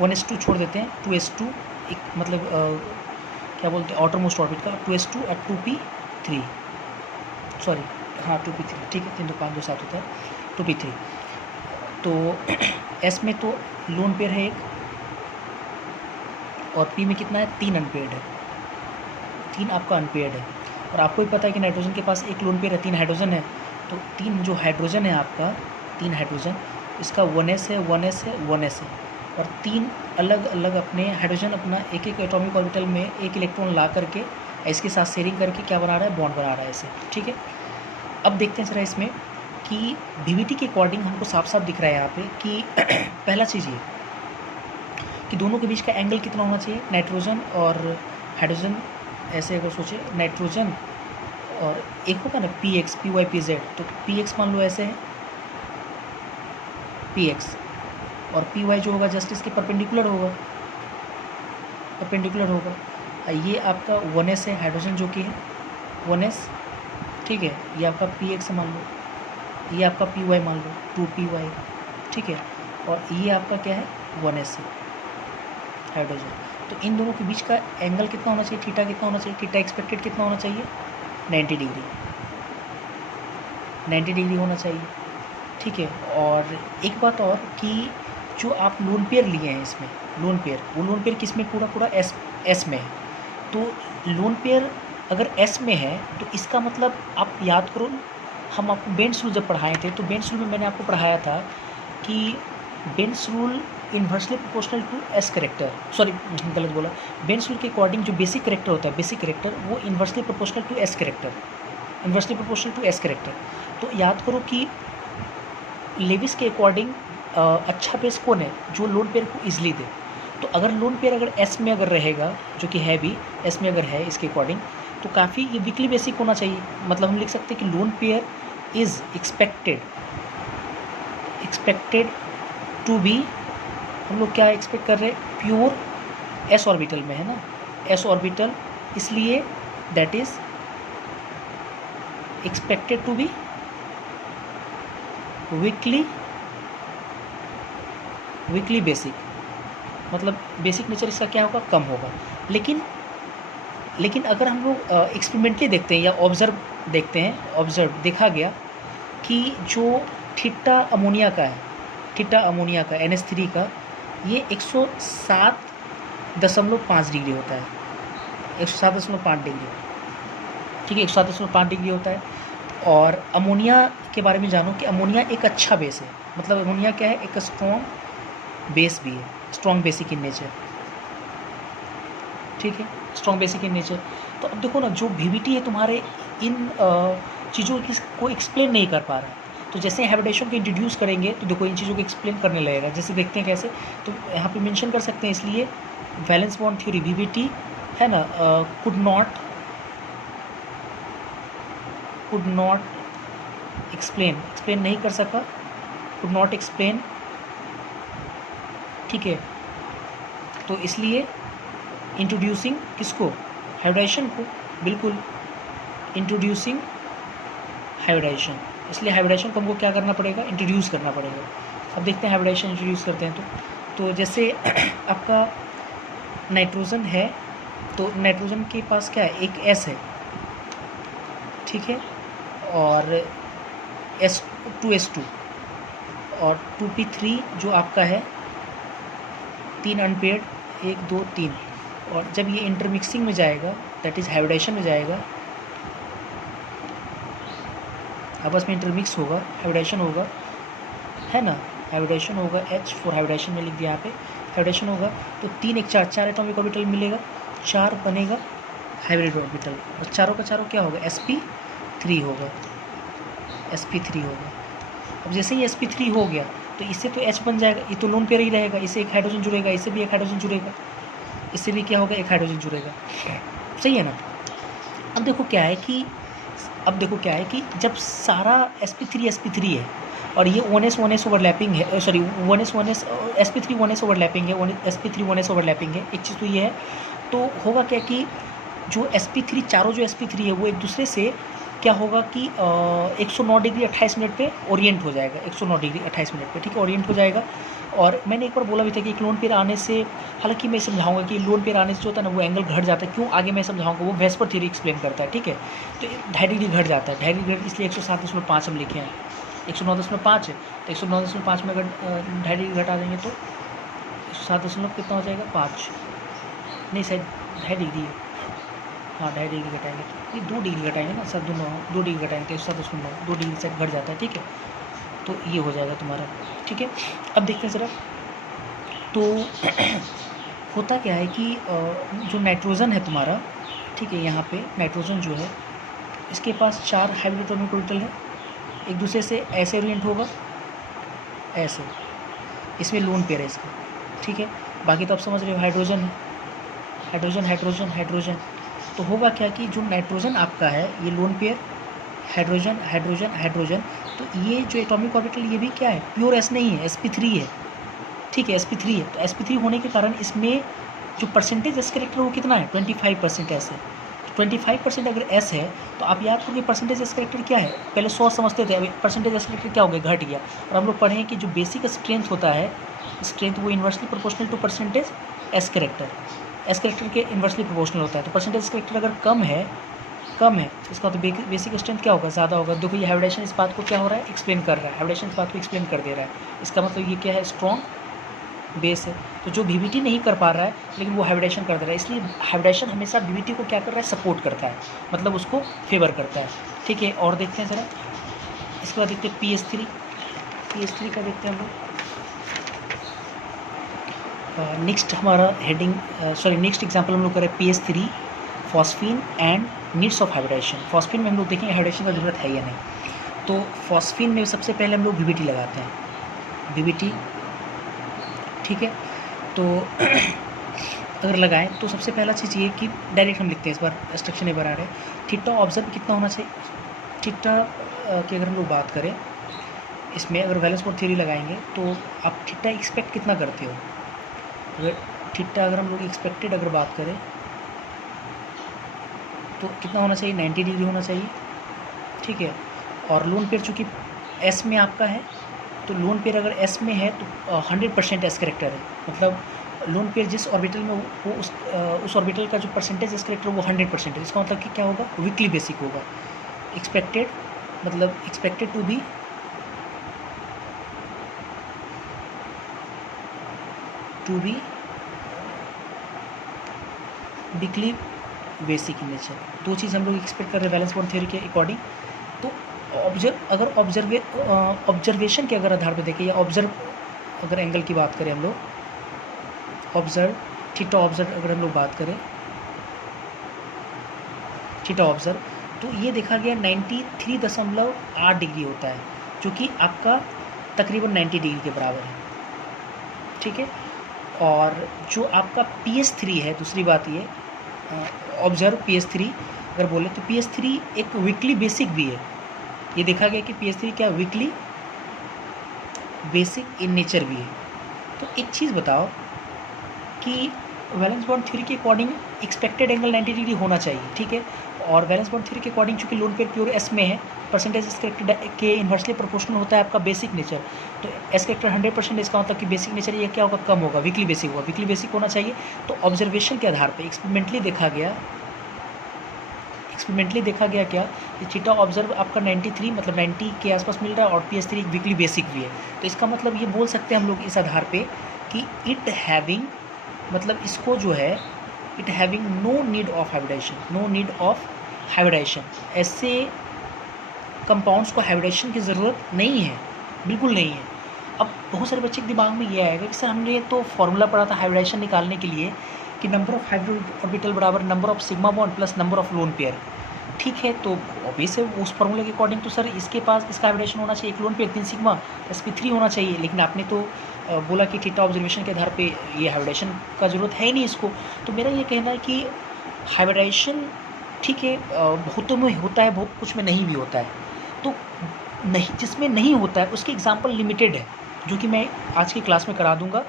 1s2 छोड़ देते हैं, 2s2 एक मतलब क्या बोलते हैं, आउटर मोस्ट ऑर्बिट का 2s2 और 2p3, सॉरी हाँ 2p3, ठीक है, 3 2 5 2 7 होता है 2p3। तो s में तो लोन पेयर है एक, और p में कितना है, 3 अनपेयर्ड है, 3 आपका अनपेयर्ड है। और आपको भी पता है कि नाइट्रोजन के पास एक लोन पेयर है, 3 हाइड्रोजन है, तो 3 जो हाइड्रोजन है आपका, 3 हाइड्रोजन, इसका 1s है 1s है 1s है, और 3 अलग अलग अपने हाइड्रोजन अपना एक एक एटॉमिक ऑर्बिटल में एक इलेक्ट्रॉन ला करके इसके साथ शेयरिंग करके क्या बना रहा है, बॉन्ड बना रहा है ऐसे, ठीक है। अब देखते हैं जरा इसमें कि BBT के अकॉर्डिंग हमको साफ साफ दिख रहा है यहाँ पे कि पहला चीज़ ये कि दोनों के बीच का एंगल कितना होना चाहिए, नाइट्रोजन और हाइड्रोजन, ऐसे अगर सोचे नाइट्रोजन और एक होगा ना PX PY PZ, तो PX मान लो ऐसे है PX, और PY जो होगा जस्ट इसके परपेंडिकुलर होगा, ये आपका 1s है हाइड्रोजन जो कि है 1s, ठीक है। ये आपका PX मान लो, ये आपका PY मान लो 2PY, ठीक है। और ये आपका क्या है 1s है हाइड्रोजन। तो इन दोनों के बीच का एंगल कितना होना चाहिए, थीटा कितना होना चाहिए, थीटा एक्सपेक्टेड कितना होना चाहिए 90 डिग्री, 90 डिग्री होना चाहिए, ठीक है। और एक बात और कि जो आप लोन पेयर लिए हैं इसमें, लोन पेयर, वो लोन पेयर किस में पूरा एस में है। तो लोन पेयर अगर एस में है तो इसका मतलब आप याद करो, हम आपको बेंस रूल जब पढ़ाए थे तो बेंस रूल में मैंने आपको पढ़ाया था कि Bent's rule inversely proportional to s character, sorry गलत बोला, बेंस रूल के अकॉर्डिंग जो बेसिक करेक्टर होता है, बेसिक करेक्टर वो inversely proportional to s character, inversely proportional to s character. तो याद करो कि लेविस के अकॉर्डिंग अच्छा बेस कौन है, जो लोन पेयर को ईजिली दे। तो अगर लोन पेयर अगर एस में अगर रहेगा, जो कि है भी एस में अगर है इसके अकॉर्डिंग, तो काफ़ी ये वीकली बेसिक होना चाहिए। मतलब हम लिख सकते हैं कि lone pair is expected to be, हम लोग क्या एक्सपेक्ट कर रहे हैं, प्योर एस ऑर्बिटल में है ना, एस ऑर्बिटल, इसलिए that is expected to be weakly basic, मतलब बेसिक नेचर इसका क्या होगा, कम होगा। लेकिन अगर हम लोग एक्सपेरिमेंटली देखते हैं या ऑब्जर्व देखते हैं, देखा गया कि जो थीटा अमोनिया का NH3 का ये 107.5 डिग्री होता है, 107.5 डिग्री, ठीक है, 107.5 डिग्री होता है। और अमोनिया के बारे में जानो कि अमोनिया एक अच्छा बेस है, मतलब अमोनिया क्या है, एक स्ट्रॉन्ग बेस भी है, स्ट्रॉन्ग बेसिक इन नेचर, ठीक है, स्ट्रॉन्ग बेसिक इन नेचर। तो अब देखो ना, जो BBT है तुम्हारे इन चीज़ों को एक्सप्लेन नहीं कर पा रहा है। तो जैसे हाइब्रिडेशन को इंट्रोड्यूस करेंगे तो देखो इन चीज़ों को एक्सप्लेन करने लगेगा। जैसे देखते हैं कैसे, तो यहाँ पे मेंशन कर सकते हैं, इसलिए वैलेंस बॉन्ड थ्योरी BBT है ना, कुड नॉट एक्सप्लेन नहीं कर सका, कुड नॉट एक्सप्लेन, ठीक है। तो इसलिए इंट्रोड्यूसिंग किसको, हाइब्रिडेशन को, बिल्कुल इंट्रोड्यूसिंग हाइब्रिडेशन, इसलिए हाइब्रिडेशन को हमको क्या करना पड़ेगा, इंट्रोड्यूस करना पड़ेगा। अब देखते हैं हाइब्रिडेशन इंट्रोड्यूस करते हैं तो जैसे आपका नाइट्रोजन है, तो नाइट्रोजन के पास क्या है, एक S है, ठीक है, और S2 और 2p3 जो आपका है, 3 अनपेयर्ड, 1 2 3, और जब ये इंटरमिक्सिंग में जाएगा, दैट इज़ हाइब्रिडेशन में जाएगा, आपस में इंटरमिक्स होगा, हाइब्रिडेशन होगा, है ना, हाइब्रिडेशन होगा, H4 हाइब्रिडेशन में लिख दिया यहाँ पे, हाइब्रिडेशन होगा तो 3 1 4 एटॉमिक ऑर्बिटल मिलेगा, 4 बनेगा हाइब्रिड ऑर्बिटल, और चारों का चारों क्या होगा, sp3 होगा। अब जैसे ही sp3 हो गया तो इससे तो H बन जाएगा, ये तो लोन पेयर ही रहेगा, इससे एक हाइड्रोजन जुड़ेगा, इससे भी एक हाइड्रोजन जुड़ेगा, इससे भी क्या होगा, एक हाइड्रोजन जुड़ेगा, सही है ना। अब देखो क्या है कि जब सारा sp3 है और ये 1s ओवरलैपिंग है, sorry 1s sp3 1s overlapping है, sp3 1s ओवरलैपिंग है, एक चीज़ तो ये है। तो होगा क्या कि जो sp3 चारों जो sp3 है वो एक दूसरे से क्या होगा कि 109 डिग्री 28 मिनट पे ओरिएंट हो जाएगा, 109 डिग्री 28 मिनट पे, ठीक है, ओरिएंट हो जाएगा। और मैंने एक बार बोला भी था कि एक लोन पेयर आने से, हालांकि मैं समझाऊंगा कि लोन पेयर आने से जो होता है ना वो एंगल घट जाता है, क्यों आगे मैं समझाऊंगा, वो वेस्पर थ्योरी एक्सप्लेन करता है, ठीक है। तो 2.5 डिग्री घट जाता है, 2.5 डिग्री घट, इसलिए 107.5 हम लिखे हैं, 109.5 है, तो 109.5 में अगर 2.5 डिग्री घटा देंगे तो 107 कितना हो जाएगा, 5 नहीं शायद 2.5 डिग्री है, हाँ 2.5 डिग्री घटाएंगे, ये 2 डिग्री घटाएंगे ना सर, 2 डिग्री घटाएंगे तो 107.9, 2 डिग्री से घट जाता है, ठीक है। तो ये हो जाएगा तुम्हारा, ठीक है। अब देखते हैं ज़रा, तो होता क्या है कि जो नाइट्रोजन है तुम्हारा, ठीक है, यहाँ पे नाइट्रोजन जो है इसके पास 4 हाइब्रिड एटॉमिक ऑर्बिटल है, एक दूसरे से ऐसे ओरिएंट होगा, ऐसे, इसमें लोन पेयर है इसका, ठीक है। बाकी तो आप समझ रहे हो, हाइड्रोजन है, हाइड्रोजन हाइड्रोजन हाइड्रोजन, तो होगा क्या कि जो नाइट्रोजन आपका है ये lone pair, hydrogen hydrogen hydrogen, तो ये जो एटॉमिक ऑर्बिटल ये भी क्या है, प्योर एस नहीं है, sp3 है, ठीक है, sp3 है। तो sp3 होने के कारण इसमें जो परसेंटेज एस करेक्टर वो कितना है, 25% एस है। 25% अगर एस है तो आप याद करो कि परसेंटेज एस करेक्टर क्या है, पहले 100 समझते थे, अभी परसेंटेज एस करेक्टर क्या हो गया, घट गया। और हम लोग पढ़ें कि जो बेसिक स्ट्रेंथ होता है, स्ट्रेंथ वो inversely proportional to percentage s character, s character के इन्वर्सली प्रोपोर्शनल होता है। तो परसेंटेज एस करेक्टर अगर कम है इसका तो बेसिक स्ट्रेंथ क्या होगा, ज़्यादा होगा। देखो ये हाइब्रिडेशन इस बात को क्या हो रहा है, एक्सप्लेन कर रहा है, हाइब्रिडेशन इस बात को एक्सप्लेन कर दे रहा है। इसका मतलब ये क्या है, स्ट्रॉन्ग बेस है। तो जो VBT नहीं कर पा रहा है लेकिन वो हाइब्रिडेशन कर दे रहा है, इसलिए हाइब्रिडेशन हमेशा VBT को क्या कर रहा है, सपोर्ट करता है, मतलब उसको फेवर करता है, ठीक है। और देखते हैं ज़रा, इसके बाद देखते हैं PS3 का देखते हैं हम लोग। नेक्स्ट हमारा हेडिंग नेक्स्ट एग्जाम्पल हम लोग करें PS3 phosphine and needs of hybridisation. Phosphine में हम लोग देखेंगे हाइब्रिडेशन का ज़रूरत है या नहीं। तो फॉस्फीन में सबसे पहले हम लोग VBT लगाते हैं, VBT, ठीक है। तो अगर लगाएं तो सबसे पहला चीज़ ये कि डायरेक्ट हम लिखते हैं, इस बार स्ट्रक्चर नहीं बना रहे। थीटा ऑब्जर्व कितना होना चाहिए, थीटा की अगर हम लोग बात करें, इसमें अगर वैलेंस बॉन्ड थ्योरी लगाएंगे तो आप थीटा एक्सपेक्ट कितना करते हो, अगर थीटा अगर हम लोग एक्सपेक्टेड अगर बात करें तो कितना होना चाहिए, 90 डिग्री होना चाहिए, ठीक है। और लोन पेयर चूँकि एस में आपका है, तो लोन पेयर अगर एस में है तो 100% एस करेक्टर है, मतलब लोन पेयर जिस ऑर्बिटल में वो उस ऑर्बिटल का जो परसेंटेज एस करेक्टर वो 100% है। इसका मतलब कि क्या होगा, वीकली बेसिक होगा। एक्सपेक्टेड मतलब expected to be weakly basic in nature. दो चीज़ हम लोग एक्सपेक्ट कर रहे हैं वैलेंस बॉन्ड थ्योरी के अकॉर्डिंग। तो ऑब्जर्वेशन के अगर आधार पर देखें या अगर एंगल की बात करें हम लोग, थीटा ऑब्जर्व अगर हम लोग बात करें थीटा ऑब्जर्व, तो ये देखा गया 93.8 डिग्री होता है, जो कि आपका तकरीबन 90 डिग्री के बराबर है, ठीक है। और जो आपका PS3 है, दूसरी बात ये ऑब्जर्व PS3 अगर बोले तो PS3 एक वीकली बेसिक भी है। ये देखा गया कि PS3 क्या वीकली बेसिक इन नेचर भी है। तो एक चीज़ बताओ कि वैलेंस बॉन्ड थ्योरी के अकॉर्डिंग एक्सपेक्टेड एंगल 90 डिग्री होना चाहिए, ठीक है। और वैलेंस बॉन्ड थ्योरी के अकॉर्डिंग चूँकि लोन पेयर प्योर एस में है, परसेंटेज एस करेक्टर के इन्वर्सली प्रोपोर्शनल होता है आपका बेसिक नेचर, तो एस करेक्टर 100%, इसका मतलब कि बेसिक नेचर ये क्या होगा, कम होगा, वीकली बेसिक होगा, वीकली बेसिक होना चाहिए। तो ऑब्जर्वेशन के आधार पर एक्सपेरिमेंटली देखा गया क्या कि थीटा ऑब्जर्व आपका 93 मतलब 90 के आसपास मिल रहा है, और PS3 एक वीकली बेसिक भी है। तो इसका मतलब ये बोल सकते हैं हम लोग इस आधार पे कि इट हैविंग मतलब इसको जो है it having no need of hybridisation, ऐसे कंपाउंड्स को हाइब्रिडेशन की ज़रूरत नहीं है, बिल्कुल नहीं है। अब बहुत सारे बच्चे के दिमाग में ये आएगा कि सर हमने तो फॉर्मूला पढ़ा था हाइब्रिडेशन निकालने के लिए कि नंबर ऑफ हाइब्रिड ऑर्बिटल बराबर number of sigma bond plus number of lone pair, ठीक है। तो ऑब्वियस है उस फॉर्मूले के अकॉर्डिंग तो सर इसके पास इसका हाइब्रिडेशन होना चाहिए, एक लोन पेयर 3 सिग्मा sp3 होना चाहिए, लेकिन आपने तो बोला कि थीटा ऑब्जर्वेशन के आधार पे ये हाइब्रिडेशन का ज़रूरत है ही नहीं इसको। तो मेरा ये कहना है कि हाइब्रिडेशन ठीक है बहुतों में होता है, बहुत कुछ में नहीं भी होता है। तो नहीं, जिसमें नहीं होता है उसके एग्जाम्पल लिमिटेड है, जो कि मैं आज की क्लास में करा दूंगा।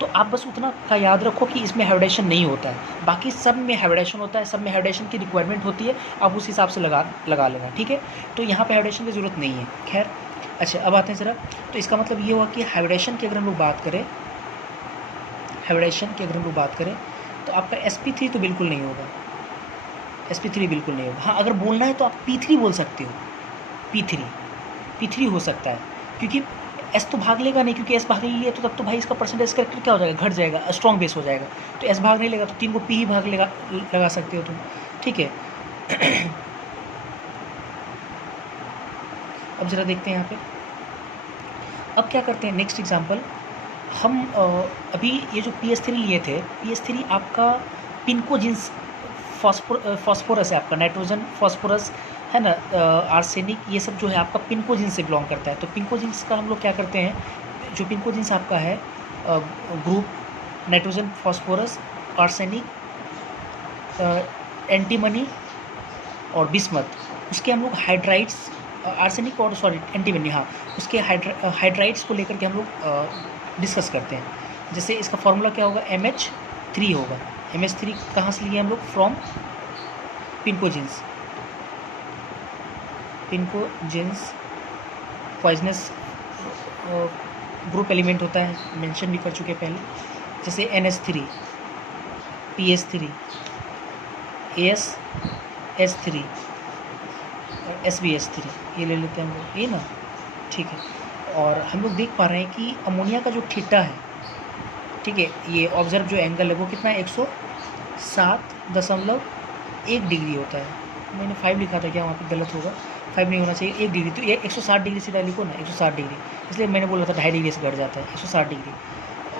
तो आप बस उतना का याद रखो कि इसमें हाइब्रिडेशन नहीं होता है, बाकी सब में हाइब्रिडेशन होता है, सब में हाइब्रिडेशन की रिक्वायरमेंट होती है, आप उस हिसाब से लगा लेना, ठीक है। तो यहाँ पे हाइब्रिडेशन की ज़रूरत नहीं है। खैर अच्छा, अब आते हैं ज़रा, तो इसका मतलब ये हुआ कि हाइब्रिडेशन की अगर हम लोग बात करें तो आपका sp3 तो बिल्कुल नहीं होगा, sp3 बिल्कुल नहीं होगा। हाँ, अगर बोलना है तो आप p3 बोल सकते हो, p3 हो सकता है, क्योंकि एस तो भाग लेगा नहीं, क्योंकि एस भाग नहीं लिया तो तब तो भाई इसका परसेंटेज करेक्टर क्या हो जाएगा, घट जाएगा, स्ट्रॉन्ग बेस हो जाएगा। तो एस भाग नहीं लेगा तो 3 को पी ही भाग लगा सकते हो तुम, ठीक है। अब ज़रा देखते हैं यहाँ पे, अब क्या करते हैं नेक्स्ट एग्जांपल हम अभी ये जो PS3 लिए थे, PS3 आपका पिनको जींस फॉस्फोरस है, आपका नाइट्रोजन फॉस्फोरस है ना, आर्सेनिक, ये सब जो है आपका पिंकोजिन से बिलोंग करता है। तो पिंकोजिन्स का हम लोग क्या करते हैं, जो पिंकोजिन्स आपका है group nitrogen, phosphorus, arsenic, antimony और बिस्मथ, उसके हम लोग हाइड्राइड्स, आर्सेनिक और सॉरी एंटीमनी, हाँ, उसके हाइड्राइड्स को लेकर के हम लोग डिस्कस करते हैं। जैसे इसका फॉर्मूला क्या होगा, MH3 होगा। MH3 कहाँ से लिए हम लोग, फ्रॉम पिंकोजिन्स। पिंकोजिन्स पॉइजनस ग्रुप एलिमेंट होता है, मेंशन भी कर चुके हैं पहले। जैसे NH3, PS3, ASH3 और SbH3, ये ले लेते हैं हम लोग, ये ना, ठीक है। और हम लोग देख पा रहे हैं कि अमोनिया का जो थीटा है, ठीक है, ये ऑब्जर्व जो एंगल है वो कितना है, 107.1 डिग्री होता है। मैंने 5 लिखा था, क्या वहाँ पे गलत होगा, 5 नहीं होना चाहिए, 1 डिग्री। तो ये 160 डिग्री सीधा लिखो ना, 160 डिग्री, इसलिए मैंने बोला था 2.5 डिग्री से घट जाता है, 160 डिग्री।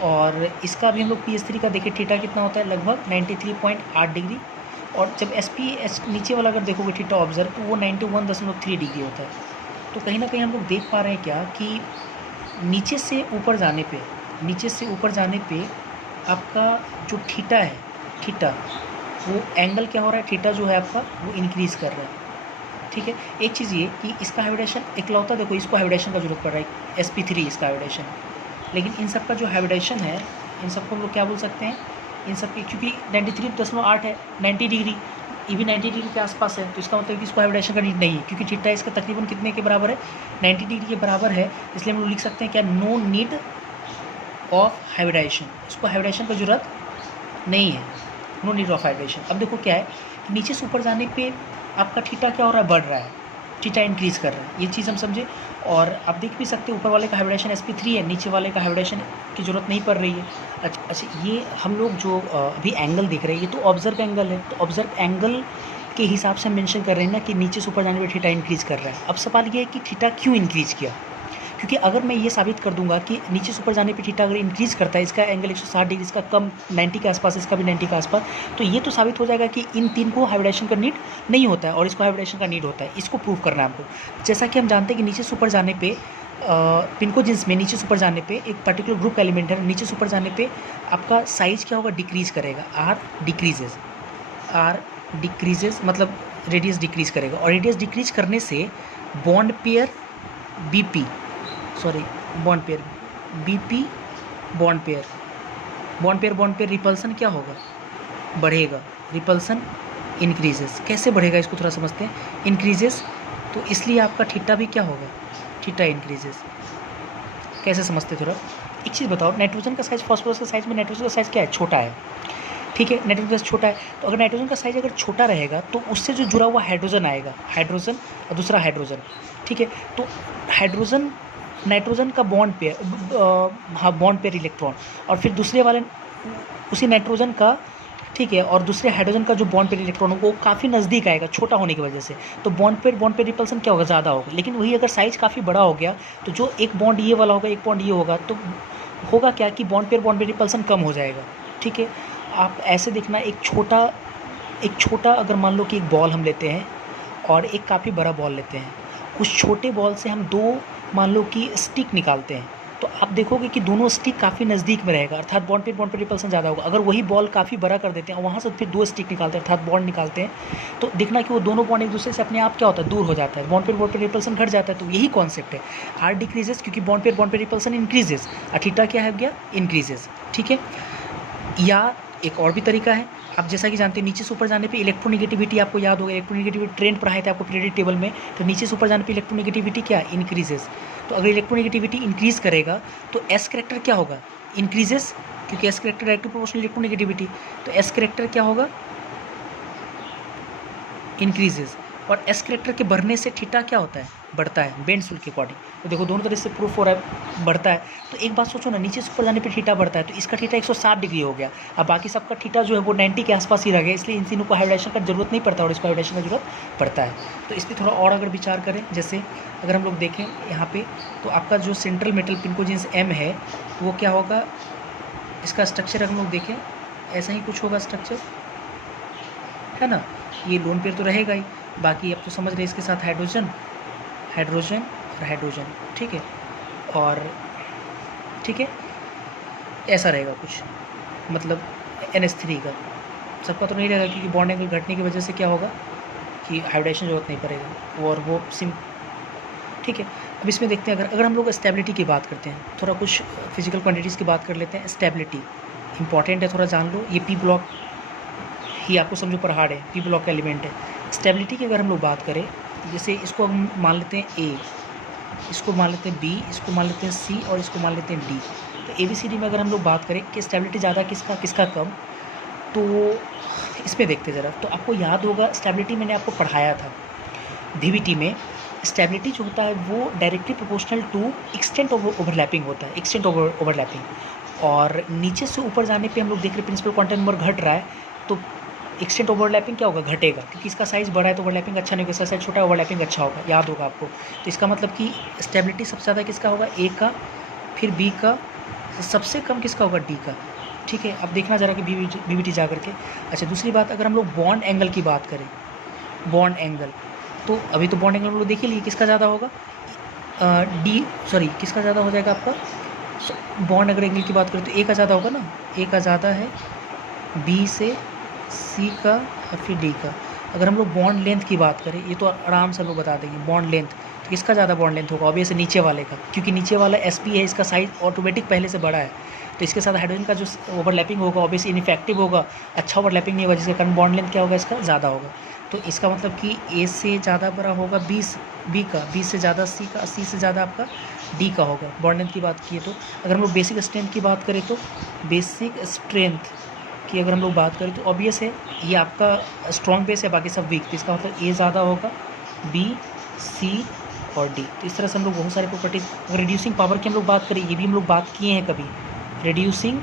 और इसका भी हम लोग PS3 का देखें, थीटा कितना होता है, लगभग 93.8 डिग्री। और जब SpH नीचे वाला अगर देखोगे थीटा ऑब्जर्व, तो वो 91.3 डिग्री होता है। तो कहीं ना कहीं हम लोग देख पा रहे हैं क्या कि नीचे से ऊपर जाने पे आपका जो थीटा है, थीटा वो एंगल क्या हो रहा है, थीटा जो है आपका वो इंक्रीज़ कर रहा है, ठीक है। एक चीज़ ये कि इसका हाइब्रिडेशन इकलौता, देखो इसको हाइब्रिडेशन का जरूरत पड़ रहा है, sp3 इसका हाइब्रिडेशन, लेकिन इन सब का जो हाइब्रिडेशन है, इन सबको हम लोग क्या बोल सकते हैं, इन सब की, क्योंकि 93.8 है, 90 डिग्री, ये भी 90 डिग्री के आसपास है, तो इसका मतलब कि इसको हाइब्रिडेशन का नीड नहीं है, क्योंकि थीटा इसका तकरीबन कितने के बराबर है, 90 डिग्री के बराबर है। इसलिए हम लोग लिख सकते हैं क्या, नो नीड ऑफ हाइब्रिडेशन, इसको हाइब्रिडेशन की जरूरत नहीं है, नो नीड ऑफ हाइब्रिडेशन। अब देखो क्या है कि नीचे से ऊपर जाने पे आपका थीटा क्या हो रहा है, बढ़ रहा है, थीटा इंक्रीज़ कर रहा है, ये चीज़ हम समझे। और आप देख भी सकते हो ऊपर वाले का हाइब्रिडेशन sp3 है, नीचे वाले का हाइब्रिडेशन की ज़रूरत नहीं पड़ रही है। अच्छा, ये हम लोग जो अभी एंगल देख रहे हैं, ये तो ऑब्जर्व एंगल है, तो ऑब्जर्व एंगल के हिसाब से हम मेंशन कर रहे हैं ना कि नीचे से ऊपर जाने पर थीटा इंक्रीज़ कर रहा है। अब सवाल ये है कि थीटा क्यों इंक्रीज़ किया, क्योंकि अगर मैं ये साबित कर दूंगा कि नीचे से ऊपर जाने पे थीटा अगर इंक्रीज़ करता है, इसका एंगल 160 डिग्री, इसका कम 90 के आसपास, इसका भी 90 के आसपास, तो ये तो साबित हो जाएगा कि इन तीन को हाइब्रिडेशन का नीड नहीं होता है और इसको हाइब्रिडेशन का नीड होता है। इसको प्रूव करना है हमको। जैसा कि हम जानते हैं कि नीचे से ऊपर जाने पे पिंकोजिन्स में नीचे से ऊपर जाने पे एक पर्टिकुलर ग्रुप एलिमेंट है, नीचे से ऊपर जाने पे आपका साइज क्या होगा, डिक्रीज़ करेगा, आर डिक्रीजेज मतलब रेडियस डिक्रीज़ करेगा। और रेडियस डिक्रीज़ करने से bond pair BP bond pair repulsion क्या होगा, बढ़ेगा, रिपल्सन इंक्रीजेस। कैसे बढ़ेगा इसको थोड़ा समझते हैं, इंक्रीजेस, तो इसलिए आपका थीटा भी क्या होगा, थीटा इंक्रीजेस। कैसे समझते थोड़ा, एक चीज़ बताओ, नाइट्रोजन का साइज फास्फोरस का साइज में नाइट्रोजन का साइज क्या है, छोटा है, ठीक है, नाइट्रोजन का साइज छोटा है। तो अगर नाइट्रोजन का साइज अगर छोटा रहेगा तो उससे जो जुड़ा हुआ हाइड्रोजन आएगा, हाइड्रोजन और दूसरा हाइड्रोजन, ठीक है, तो हाइड्रोजन नाइट्रोजन का बॉन्ड पेयर, हाँ बॉन्ड पेयर इलेक्ट्रॉन, और फिर दूसरे वाले उसी नाइट्रोजन का, ठीक है, और दूसरे हाइड्रोजन का जो बॉन्ड पेयर इलेक्ट्रॉन होगा वो काफ़ी नज़दीक आएगा, छोटा होने की वजह से, तो बॉन्ड पेयर रिपल्सन क्या होगा, ज़्यादा होगा। लेकिन वही अगर साइज़ काफ़ी बड़ा हो गया तो जो एक बॉन्ड ये वाला होगा, एक बॉन्ड ये होगा, तो होगा क्या कि बॉन्ड पेयर रिपल्सन कम हो जाएगा, ठीक है। आप ऐसे देखना, एक छोटा अगर मान लो कि एक बॉल हम लेते हैं और एक काफ़ी बड़ा बॉल लेते हैं, उस छोटे बॉल से हम दो मान लो कि स्टिक निकालते हैं, तो आप देखोगे कि दोनों स्टिक काफ़ी नज़दीक में रहेगा, अर्थात बॉन्ड पे रिपल्सन ज़्यादा होगा। अगर वही बॉल काफ़ी बड़ा कर देते हैं और वहाँ से फिर दो स्टिक निकालते हैं, अर्थात बॉन्ड निकालते हैं, तो देखना कि वो दोनों बॉन्ड एक दूसरे से अपने आप क्या होता है, दूर हो जाता है, बॉन्ड पे रिपल्सन घट जाता है। तो यही कॉन्सेप्ट है, आर डिक्रीजेस क्योंकि बॉन्ड पे रिपल्सन इंक्रीजेस, थीटा क्या है गया, इंक्रीजेस, ठीक है। या एक और भी तरीका है, आप जैसा कि जानते हैं नीचे से ऊपर जाने पे इलेक्ट्रोनेगेटिविटी, आपको याद होगा इलेक्ट्रोनेगेटिविटी ट्रेंड पढ़ाए थे आपको पीरियडिक टेबल में, तो नीचे से ऊपर जाने पे इलेक्ट्रोनेगेटिविटी क्या इंक्रीजेस। तो अगर इलेक्ट्रोनेगेटिविटी इंक्रीज़ करेगा तो एस करेक्टर क्या होगा, इंक्रीजेस, क्योंकि S character directly proportional electronegativity, तो एस करेक्टर क्या होगा, इंक्रीजेस। और एस करेक्टर के बढ़ने से थीटा क्या होता है, बढ़ता है, बेंड्स रूल के अकॉर्डिंग। तो देखो दोनों तरह से प्रूफ हो रहा है, बढ़ता है। तो एक बात सोचो ना, नीचे से ऊपर जाने पे थीटा बढ़ता है, तो इसका थीटा 160 डिग्री हो गया, अब बाकी सबका थीटा जो है वो 90 के आसपास ही रह गया, इसलिए इन तीनों को हाइब्रिडेशन का जरूरत नहीं पड़ता और इसको हाइब्रिडेशन का जरूरत पड़ता है। तो इस पर थोड़ा और अगर विचार करें, जैसे अगर हम लोग देखें यहाँ पे, तो आपका जो सेंट्रल मेटल पिंकोजिन्स M है, तो वो क्या होगा, इसका स्ट्रक्चर हम लोग देखें, ऐसा ही कुछ होगा स्ट्रक्चर, है ना, ये लोन पेयर तो रहेगा ही, बाकी अब तो समझ रहे इसके साथ हाइड्रोजन हाइड्रोजन और हाइड्रोजन, ठीक है। और ठीक है, ऐसा रहेगा कुछ, मतलब NH3 का सबका तो नहीं रहेगा, क्योंकि बॉन्ड एंगल घटने की वजह से क्या होगा कि हाइब्रिडाइजेशन जरूरत नहीं पड़ेगा, और वो सिम, ठीक है। अब इसमें देखते हैं, अगर हम लोग स्टेबिलिटी की बात करते हैं, थोड़ा कुछ फिजिकल क्वांटिटीज़ की बात कर लेते हैं। स्टेबिलिटी इंपॉर्टेंट है, थोड़ा जान लो। ये पी ब्लॉक ही आपको समझो पहाड़ है, पी ब्लॉक का एलिमेंट है। स्टेबिलिटी की अगर हम लोग बात करें, जैसे इसको हम मान लेते हैं ए, इसको मान लेते हैं बी, इसको मान लेते हैं सी, और इसको मान लेते हैं डी। तो ABCD में अगर हम लोग बात करें कि स्टेबिलिटी ज़्यादा किसका कम, तो इसमें देखते ज़रा। तो आपको याद होगा स्टेबिलिटी मैंने आपको पढ़ाया था DBT में। स्टेबिलिटी जो होता है वो directly proportional to extent overlapping होता है, एक्सटेंट ओवरलैपिंग। और नीचे से ऊपर जाने पे हम लोग देख रहे हैं प्रिंसिपल क्वांटम नंबर घट रहा है, तो एक्सटेंट ओवरलैपिंग क्या होगा, घटेगा, क्योंकि इसका साइज़ बड़ा है तो ओवरलैपिंग अच्छा नहीं होगा, इसका साइज़ छोटा है ओवरलैपिंग अच्छा होगा, याद होगा आपको। तो इसका मतलब कि स्टेबिलिटी सबसे ज़्यादा किसका होगा, ए का, फिर बी का, सबसे कम किसका होगा, डी का, ठीक है। अब देखना जरा कि BBT जा करके। अच्छा, दूसरी बात, अगर हम लोग बॉन्ड एंगल की बात करें, बॉन्ड एंगल, तो अभी तो बॉन्ड एंगल हम लोग देख ही लिए, किसका ज़्यादा होगा, किसका ज़्यादा हो जाएगा आपका, बॉन्ड अगर एंगल की बात करें तो ए का ज़्यादा होगा ना, ए का ज़्यादा है, बी से सी का, और फिर डी का। अगर हम लोग बॉन्ड लेंथ की बात करें, ये तो आराम से हम लोग बता देंगे, बॉन्ड लेंथ, तो किसका ज़्यादा बॉन्ड लेंथ होगा, ऑब्वियसली नीचे वाले का, क्योंकि नीचे वाला SP है, इसका साइज ऑटोमेटिक पहले से बड़ा है, तो इसके साथ हाइड्रोजन का जो ओवरलैपिंग होगा ऑब्वियसली इनइफेक्टिव होगा, अच्छा ओवरलैपिंग नहीं होगा, जिसके कारण बॉन्ड लेंथ क्या होगा, इसका ज़्यादा होगा। तो इसका मतलब कि ए से ज़्यादा बड़ा होगा बी का, बी से ज़्यादा सी का, सी से ज़्यादा आपका डी का होगा, बॉन्ड लेंथ की बात की है। तो अगर हम लोग बेसिक स्ट्रेंथ की बात करें, तो बेसिक स्ट्रेंथ की अगर हम लोग बात करें तो ऑब्वियस है ये आपका स्ट्रॉन्ग बेस है, बाकी सब वीक, तो इसका मतलब ए ज़्यादा होगा, बी, सी और डी। तो इस तरह से हम लोग बहुत सारे प्रॉपर्टीज। अगर रिड्यूसिंग पावर की हम लोग बात करें, ये भी हम लोग बात किए हैं कभी, रिड्यूसिंग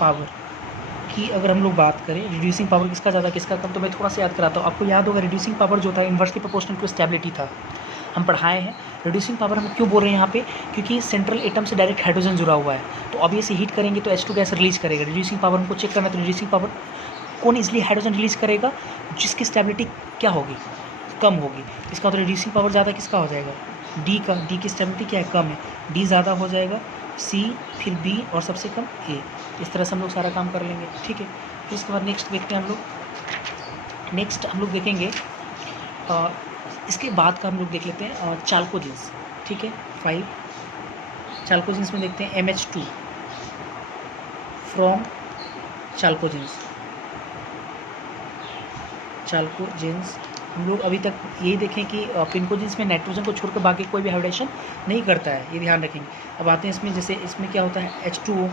पावर की अगर हम लोग बात करें, रिड्यूसिंग पावर किसका ज़्यादा किसका कम, तो मैं थोड़ा सा याद कराता हूँ। आपको याद होगा रिड्यूसिंग पावर जो था इन्वर्सली प्रोपोर्शनल टू स्टेबिलिटी था, हम पढ़ाए हैं। रिड्यूसिंग पावर हम क्यों बोल रहे हैं यहाँ पे, क्योंकि सेंट्रल एटम से डायरेक्ट हाइड्रोजन जुड़ा हुआ है, तो अब ये से हीट करेंगे तो H2 गैस रिलीज करेगा। रिड्यूसिंग पावर हमको चेक करना है, तो रिड्यूसिंग पावर कौन इजली हाइड्रोजन रिलीज करेगा, जिसकी स्टेबिलिटी क्या होगी, कम होगी। इसका मतलब रिड्यूसिंग पावर ज़्यादा किसका हो जाएगा, डी का, डी की स्टेबिलिटी क्या है, कम है, डी ज़्यादा हो जाएगा, सी, फिर बी, और सबसे कम ए। इस तरह से हम लोग सारा काम कर लेंगे, ठीक है। फिर इसके बाद नेक्स्ट देखते हैं हम लोग, नेक्स्ट हम लोग देखेंगे इसके बाद का हम लोग देख लेते हैं चाल्कोजेंस, ठीक है। 5 चाल्कोजेंस में देखते हैं MH2 फ्रॉम चाल्कोजेंस हम लोग अभी तक यही देखें कि पिनकोजेंस में नाइट्रोजन को छोड़कर बाकी कोई भी हाइब्रिडाइजेशन नहीं करता है, ये ध्यान रखेंगे। अब आते हैं इसमें, जैसे इसमें क्या होता है H2O,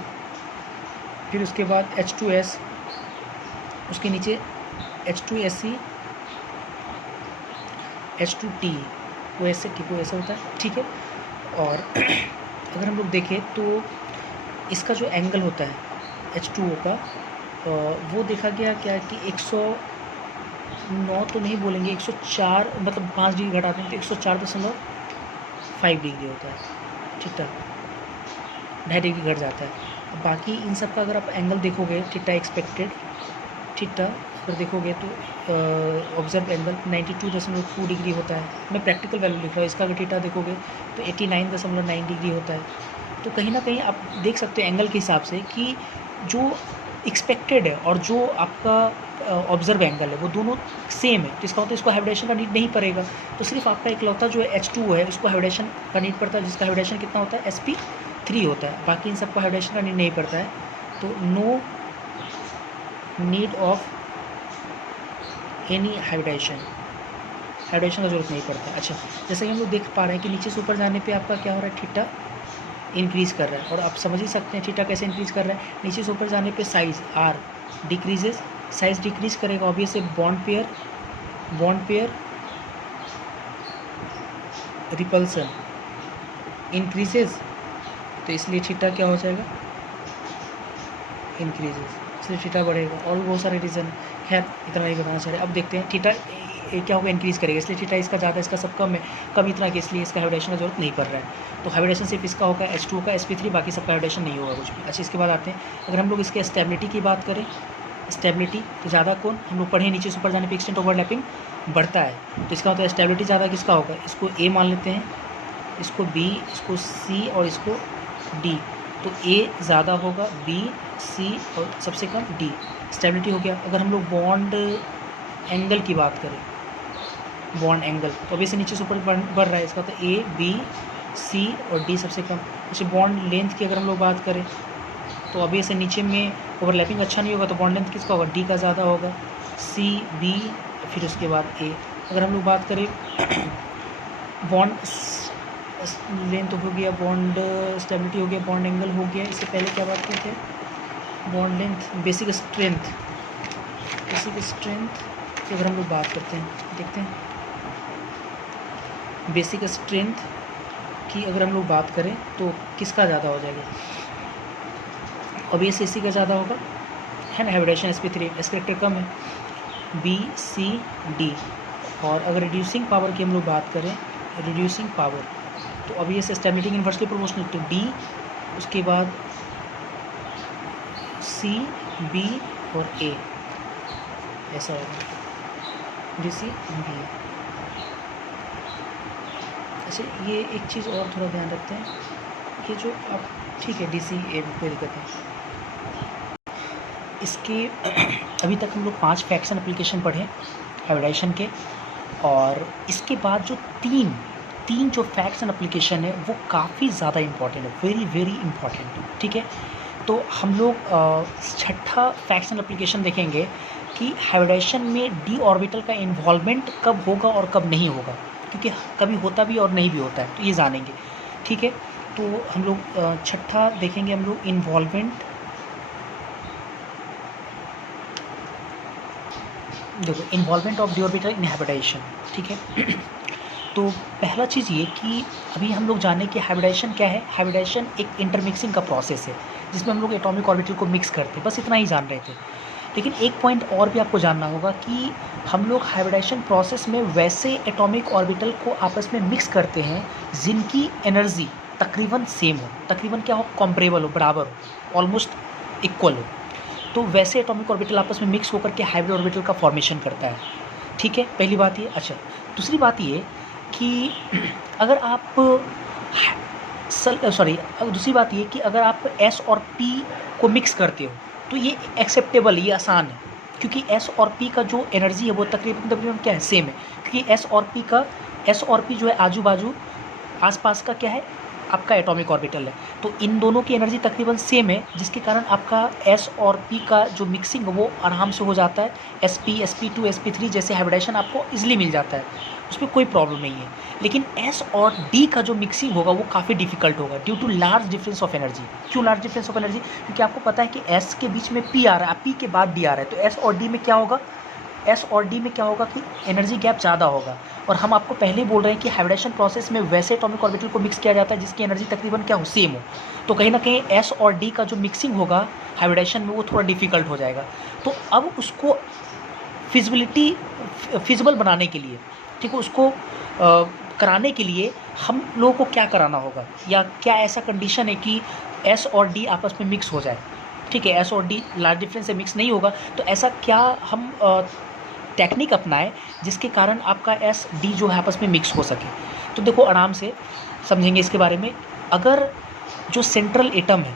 फिर उसके बाद H2S, उसके नीचे H2SC, H2T, वो ऐसे होता है, ठीक है। और अगर हम लोग देखें तो इसका जो एंगल होता है H2O का, वो देखा गया क्या कि 109 तो नहीं बोलेंगे, 104, मतलब 5 डिग्री घटाते हैं तो 104.5 डिग्री होता है, ठीक है, 2.5 डिग्री घट जाता है। बाकी इन सब का अगर आप एंगल देखोगे, थीटा एक्सपेक्टेड, थीटा अगर देखोगे तो ऑब्जर्व एंगल 92.2 डिग्री होता है। मैं प्रैक्टिकल वैल्यू लिख रहा हूँ, इसका अगर थीटा देखोगे तो 89.9 डिग्री होता है। तो कहीं ना कहीं आप देख सकते हो एंगल के हिसाब से कि जो एक्सपेक्टेड है और जो आपका ऑब्जर्व एंगल है वो दोनों सेम है, तो इसका मतलब इसको हाइब्रिडेशन का नीड नहीं पड़ेगा। तो सिर्फ आपका इकलौता जो है H2O है उसको हाइब्रिडेशन का नीड पड़ता है, जिसका हाइब्रिडेशन कितना होता है sp3 होता है, बाकी इन सबको हाइब्रिडेशन का नीड नहीं पड़ता है। तो no need of any hybridisation का ज़रूरत नहीं पड़ता। अच्छा, जैसे कि हम लोग देख पा रहे हैं कि नीचे से ऊपर जाने पे आपका क्या हो रहा है, थीटा इंक्रीज़ कर रहा है, और आप समझ ही सकते हैं थीटा कैसे इंक्रीज़ कर रहा है। नीचे से ऊपर जाने पे size r decreases, size decrease करेगा obviously, bond pair repulsion increases, तो इसलिए थीटा क्या हो जाएगा, इंक्रीजेज, इसलिए थीटा बढ़ेगा। और भी बहुत सारे रीज़न है, खैर इतना नहीं बताना चाह रहे। अब देखते हैं थीटा क्या होगा, इंक्रीज़ करेगा, इसलिए थीटा इसका ज़्यादा, इसका सब कम है, कम इतना कि इसलिए इसका हाइब्रिडेशन का जरूरत नहीं पड़ रहा है। तो हाइब्रिडेशन सिर्फ इसका होगा H2O का, sp3, बाकी सबका हाइब्रिडेशन नहीं होगा कुछ भी। अच्छा, इसके बाद आते हैं अगर हम लोग इसके स्टेबिलिटी की बात करें, स्टेबिलिटी तो ज़्यादा कौन, हम लोग पढ़े नीचे से ऊपर जाने पे एक्सटेंट ओवरलैपिंग बढ़ता है, तो इसका मतलब स्टेबिलिटी ज़्यादा किसका होगा, इसको ए मान लेते हैं, इसको बी, इसको सी और इसको डी, तो ए ज़्यादा होगा, बी सी और सबसे कम डी, स्टेबिलिटी हो गया। अगर हम लोग बॉन्ड एंगल की बात करें, बॉन्ड एंगल तो अभी से नीचे से ऊपर बढ़ रहा है, इसका तो ए बी सी और डी सबसे कम। जैसे बॉन्ड लेंथ की अगर हम लोग बात करें तो अभी से नीचे में ओवरलैपिंग अच्छा नहीं होगा, तो बॉन्ड लेंथ किसका होगा, डी का ज़्यादा होगा, सी बी फिर उसके बाद ए। अगर हम लोग बात करें बॉन्ड लेंथ हो गया, बॉन्ड स्टेबिलिटी हो गया, बॉन्ड एंगल हो गया, इससे पहले क्या बात करते हैं, bond length, basic strength, basic strength की अगर हम लोग बात करते हैं, देखते हैं बेसिक स्ट्रेंथ की अगर हम लोग बात करें तो किसका ज़्यादा हो जाएगा, ऑब्वियस एसी का ज़्यादा होगा, है ना, हाइब्रिडेशन sp3, एस करेक्टर कम है, बी सी डी। और अगर रिड्यूसिंग पावर की हम लोग बात करें, रिड्यूसिंग पावर तो obvious stability inversely proportional to d, उसके बाद सी बी और ए, ऐसा होगा डी सी बी। अच्छा ये एक चीज़ और थोड़ा ध्यान रखते हैं कि जो आप ठीक है डी सी ए कोई दिक्कत है, इसके अभी तक हम लोग 5 फैक्शन एप्लीकेशन पढ़े हाइब्रिडाइजेशन के, और इसके बाद जो तीन जो फैक्ट्स एंड एप्लीकेशन है वो काफ़ी ज़्यादा इम्पॉर्टेंट है, वेरी वेरी इम्पॉर्टेंट है, ठीक है। तो हम लोग छठा फैक्ट्स एंड एप्लीकेशन देखेंगे कि हाइब्रिडाइजेशन में डी ऑर्बिटल का इन्वॉल्वमेंट कब होगा और कब नहीं होगा, क्योंकि कभी होता भी और नहीं भी होता है, तो ये जानेंगे, ठीक है। तो हम लोग छठा देखेंगे हम लोग इन्वॉल्वमेंट, देखो involvement of d orbital in hybridisation, ठीक है। तो पहला चीज़ ये कि अभी हम लोग जाने कि हाइब्रिडाइजेशन क्या है, हाइब्रिडाइजेशन एक इंटरमिक्सिंग का प्रोसेस है जिसमें हम लोग एटॉमिक ऑर्बिटल को मिक्स करते हैं, बस इतना ही जान रहे थे। लेकिन एक पॉइंट और भी आपको जानना होगा कि हम लोग हाइब्रिडाइजेशन प्रोसेस में वैसे एटॉमिक ऑर्बिटल को आपस में मिक्स करते हैं जिनकी एनर्जी तकरीबन सेम हो, तकरीबन क्या हो, कॉम्परेबल हो, बराबर हो, ऑलमोस्ट इक्वल हो, तो वैसे एटॉमिक ऑर्बिटल आपस में मिक्स होकर के हाइब्रिड ऑर्बिटल का फॉर्मेशन करता है, ठीक है, पहली बात ये। अच्छा दूसरी बात ये कि अगर आप दूसरी बात ये कि अगर आप S और P को मिक्स करते हो तो ये एक्सेप्टेबल, ये आसान है, क्योंकि S और P का जो एनर्जी है वो तकरीबन क्या है, सेम है, क्योंकि S और P जो है आजू बाजू आसपास का क्या है, आपका एटॉमिक ऑर्बिटल है, तो इन दोनों की एनर्जी तकरीबन सेम है, जिसके कारण आपका S और P का जो मिक्सिंग है वो आराम से हो जाता है, sp sp2 sp3 जैसे हाइब्रिडाइजेशन आपको इजीली मिल जाता है, उसमें कोई प्रॉब्लम नहीं है। लेकिन S और D का जो मिक्सिंग होगा वो काफ़ी डिफिकल्ट होगा due to large difference of energy. क्यों लार्ज डिफरेंस ऑफ एनर्जी, क्योंकि आपको पता है कि S के बीच में P आ रहा है, P के बाद D आ रहा है, तो S और D में क्या होगा, S और D में क्या होगा कि एनर्जी गैप ज़्यादा होगा। और हम आपको पहले ही बोल रहे हैं कि हाइब्रिडेशन प्रोसेस में वैसे एटॉमिक ऑर्बिटल को मिक्स किया जाता है जिसकी एनर्जी तकरीबन क्या हो, सेम हो, तो कहीं ना कहीं S और D का जो मिक्सिंग होगा हाइब्रिडेशन में वो थोड़ा डिफिकल्ट हो जाएगा। तो अब उसको फिजिबल बनाने के लिए, ठीक है, उसको कराने के लिए हम लोगों को क्या कराना होगा, या क्या ऐसा कंडीशन है कि S और D आपस में मिक्स हो जाए, ठीक है, S और D लार्ज डिफरेंस से मिक्स नहीं होगा, तो ऐसा क्या हम टेक्निक अपनाएं जिसके कारण आपका S D जो है आपस में मिक्स हो सके। तो देखो आराम से समझेंगे इसके बारे में। अगर जो सेंट्रल एटम है,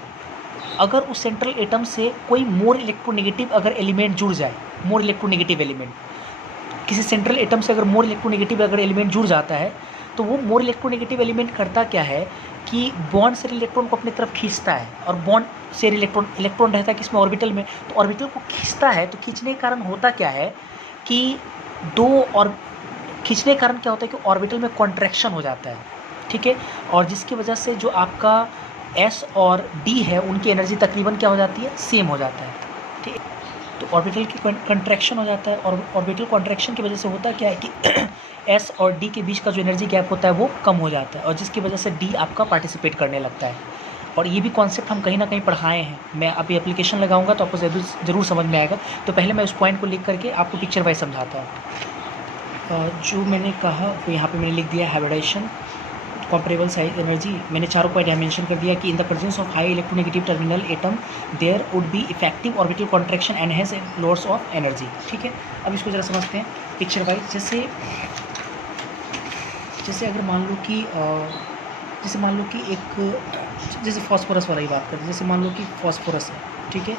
अगर उस सेंट्रल एटम से कोई मोर इलेक्ट्रोनेगेटिव अगर एलिमेंट जुड़ जाए, मोर इलेक्ट्रोनेगेटिव एलिमेंट, किसी सेंट्रल एटम से अगर मोर इलेक्ट्रोनेगेटिव अगर एलिमेंट जुड़ जाता है, तो वो मोर इलेक्ट्रोनेगेटिव एलिमेंट करता क्या है कि बॉन्ड से इलेक्ट्रॉन को अपनी तरफ खींचता है, और बॉन्ड से इलेक्ट्रॉन रहता है किसमें, ऑर्बिटल में, तो ऑर्बिटल को खींचता है, तो खींचने के कारण होता क्या है कि खींचने के कारण क्या होता है कि ऑर्बिटल में कॉन्ट्रैक्शन हो जाता है, ठीक है, और जिसकी वजह से जो आपका S और D है उनकी एनर्जी तकरीबन क्या हो जाती है, सेम हो जाता है, ठीक है। तो ऑर्बिटल की कंट्रैक्शन हो जाता है, और ऑर्बिटल कॉन्ट्रैक्शन की वजह से होता क्या है कि S और D के बीच का जो एनर्जी गैप होता है वो कम हो जाता है, और जिसकी वजह से D आपका पार्टिसिपेट करने लगता है। और ये भी कॉन्सेप्ट हम कहीं ना कहीं पढ़ाए हैं, मैं अभी एप्लीकेशन लगाऊंगा तो आपको ज़रूर समझ में आएगा। तो पहले मैं उस पॉइंट को लिख करके आपको पिक्चर वाइज समझाता हूँ। जो मैंने कहा वो यहाँ पे मैंने लिख दिया हाइब्रिडाइजेशन, कंपेरेबल साइज एनर्जी, मैंने चारों पॉइंट मेंशन कर दिया कि in the presence of high electronegative terminal atom there would be effective orbital contraction and has loss of energy. ठीक है, अब इसको जरा समझते हैं पिक्चर वाइज। जैसे अगर मान लो कि जैसे फॉस्फोरस वाला ही बात करें, जैसे मान लो कि फॉस्फोरस है, ठीक है,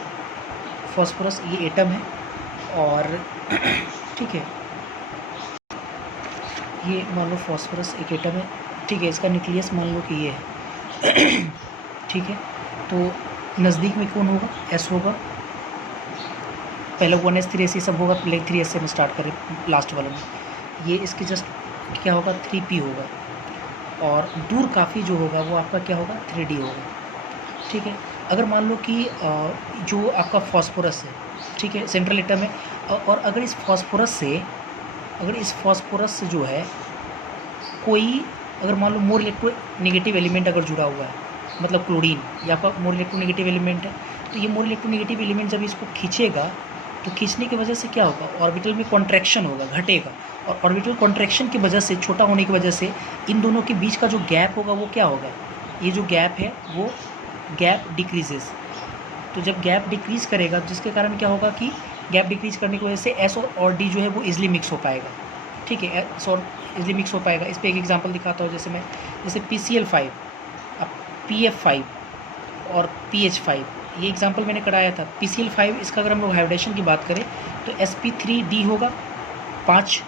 फॉस्फोरस ये एटम है और ठीक है, ये मान लो फॉस्फोरस एक एटम है, ठीक है, इसका न्यूक्लियस मान लो कि ये है ठीक है, तो नज़दीक में कौन होगा, एस होगा, पहले 1s 3s ये सब होगा, पहले 3s से हम स्टार्ट करें लास्ट वाले में, ये इसके जस्ट क्या होगा 3p होगा, और दूर काफ़ी जो होगा वो आपका क्या होगा 3d होगा। ठीक है, अगर मान लो कि जो आपका फॉस्फोरस है, ठीक है, सेंट्रल एटम है, और अगर इस फॉस्फोरस से जो है कोई अगर मान लो मोर इलेक्ट्रोनेगेटिव एलिमेंट अगर जुड़ा हुआ है, मतलब क्लोरीन या आपका मोर इलेक्ट्रोनेगेटिव एलिमेंट है, तो ये मोर इलेक्ट्रोनेगेटिव एलिमेंट जब इसको खींचेगा तो खींचने की वजह से क्या होगा, ऑर्बिटल में कॉन्ट्रैक्शन होगा, घटेगा, और ऑर्बिटल कॉन्ट्रैक्शन की वजह से, छोटा होने की वजह से इन दोनों के बीच का जो गैप होगा वो क्या होगा, ये जो गैप है वो गैप डिक्रीजेस। तो जब गैप डिक्रीज़ करेगा जिसके कारण क्या होगा कि गैप डिक्रीज़ करने की वजह से एस और डी जो है वो ईजिली मिक्स हो पाएगा। ठीक है, एस और ईजिली मिक्स हो पाएगा। इस पर एक एग्जांपल दिखाता हूँ, जैसे PCl5, अब PF5 और PH5, ये एग्जांपल मैंने कराया था। PCl5 इसका अगर हम लोग हाइब्रिडेशन की बात करें तो sp3d होगा 5,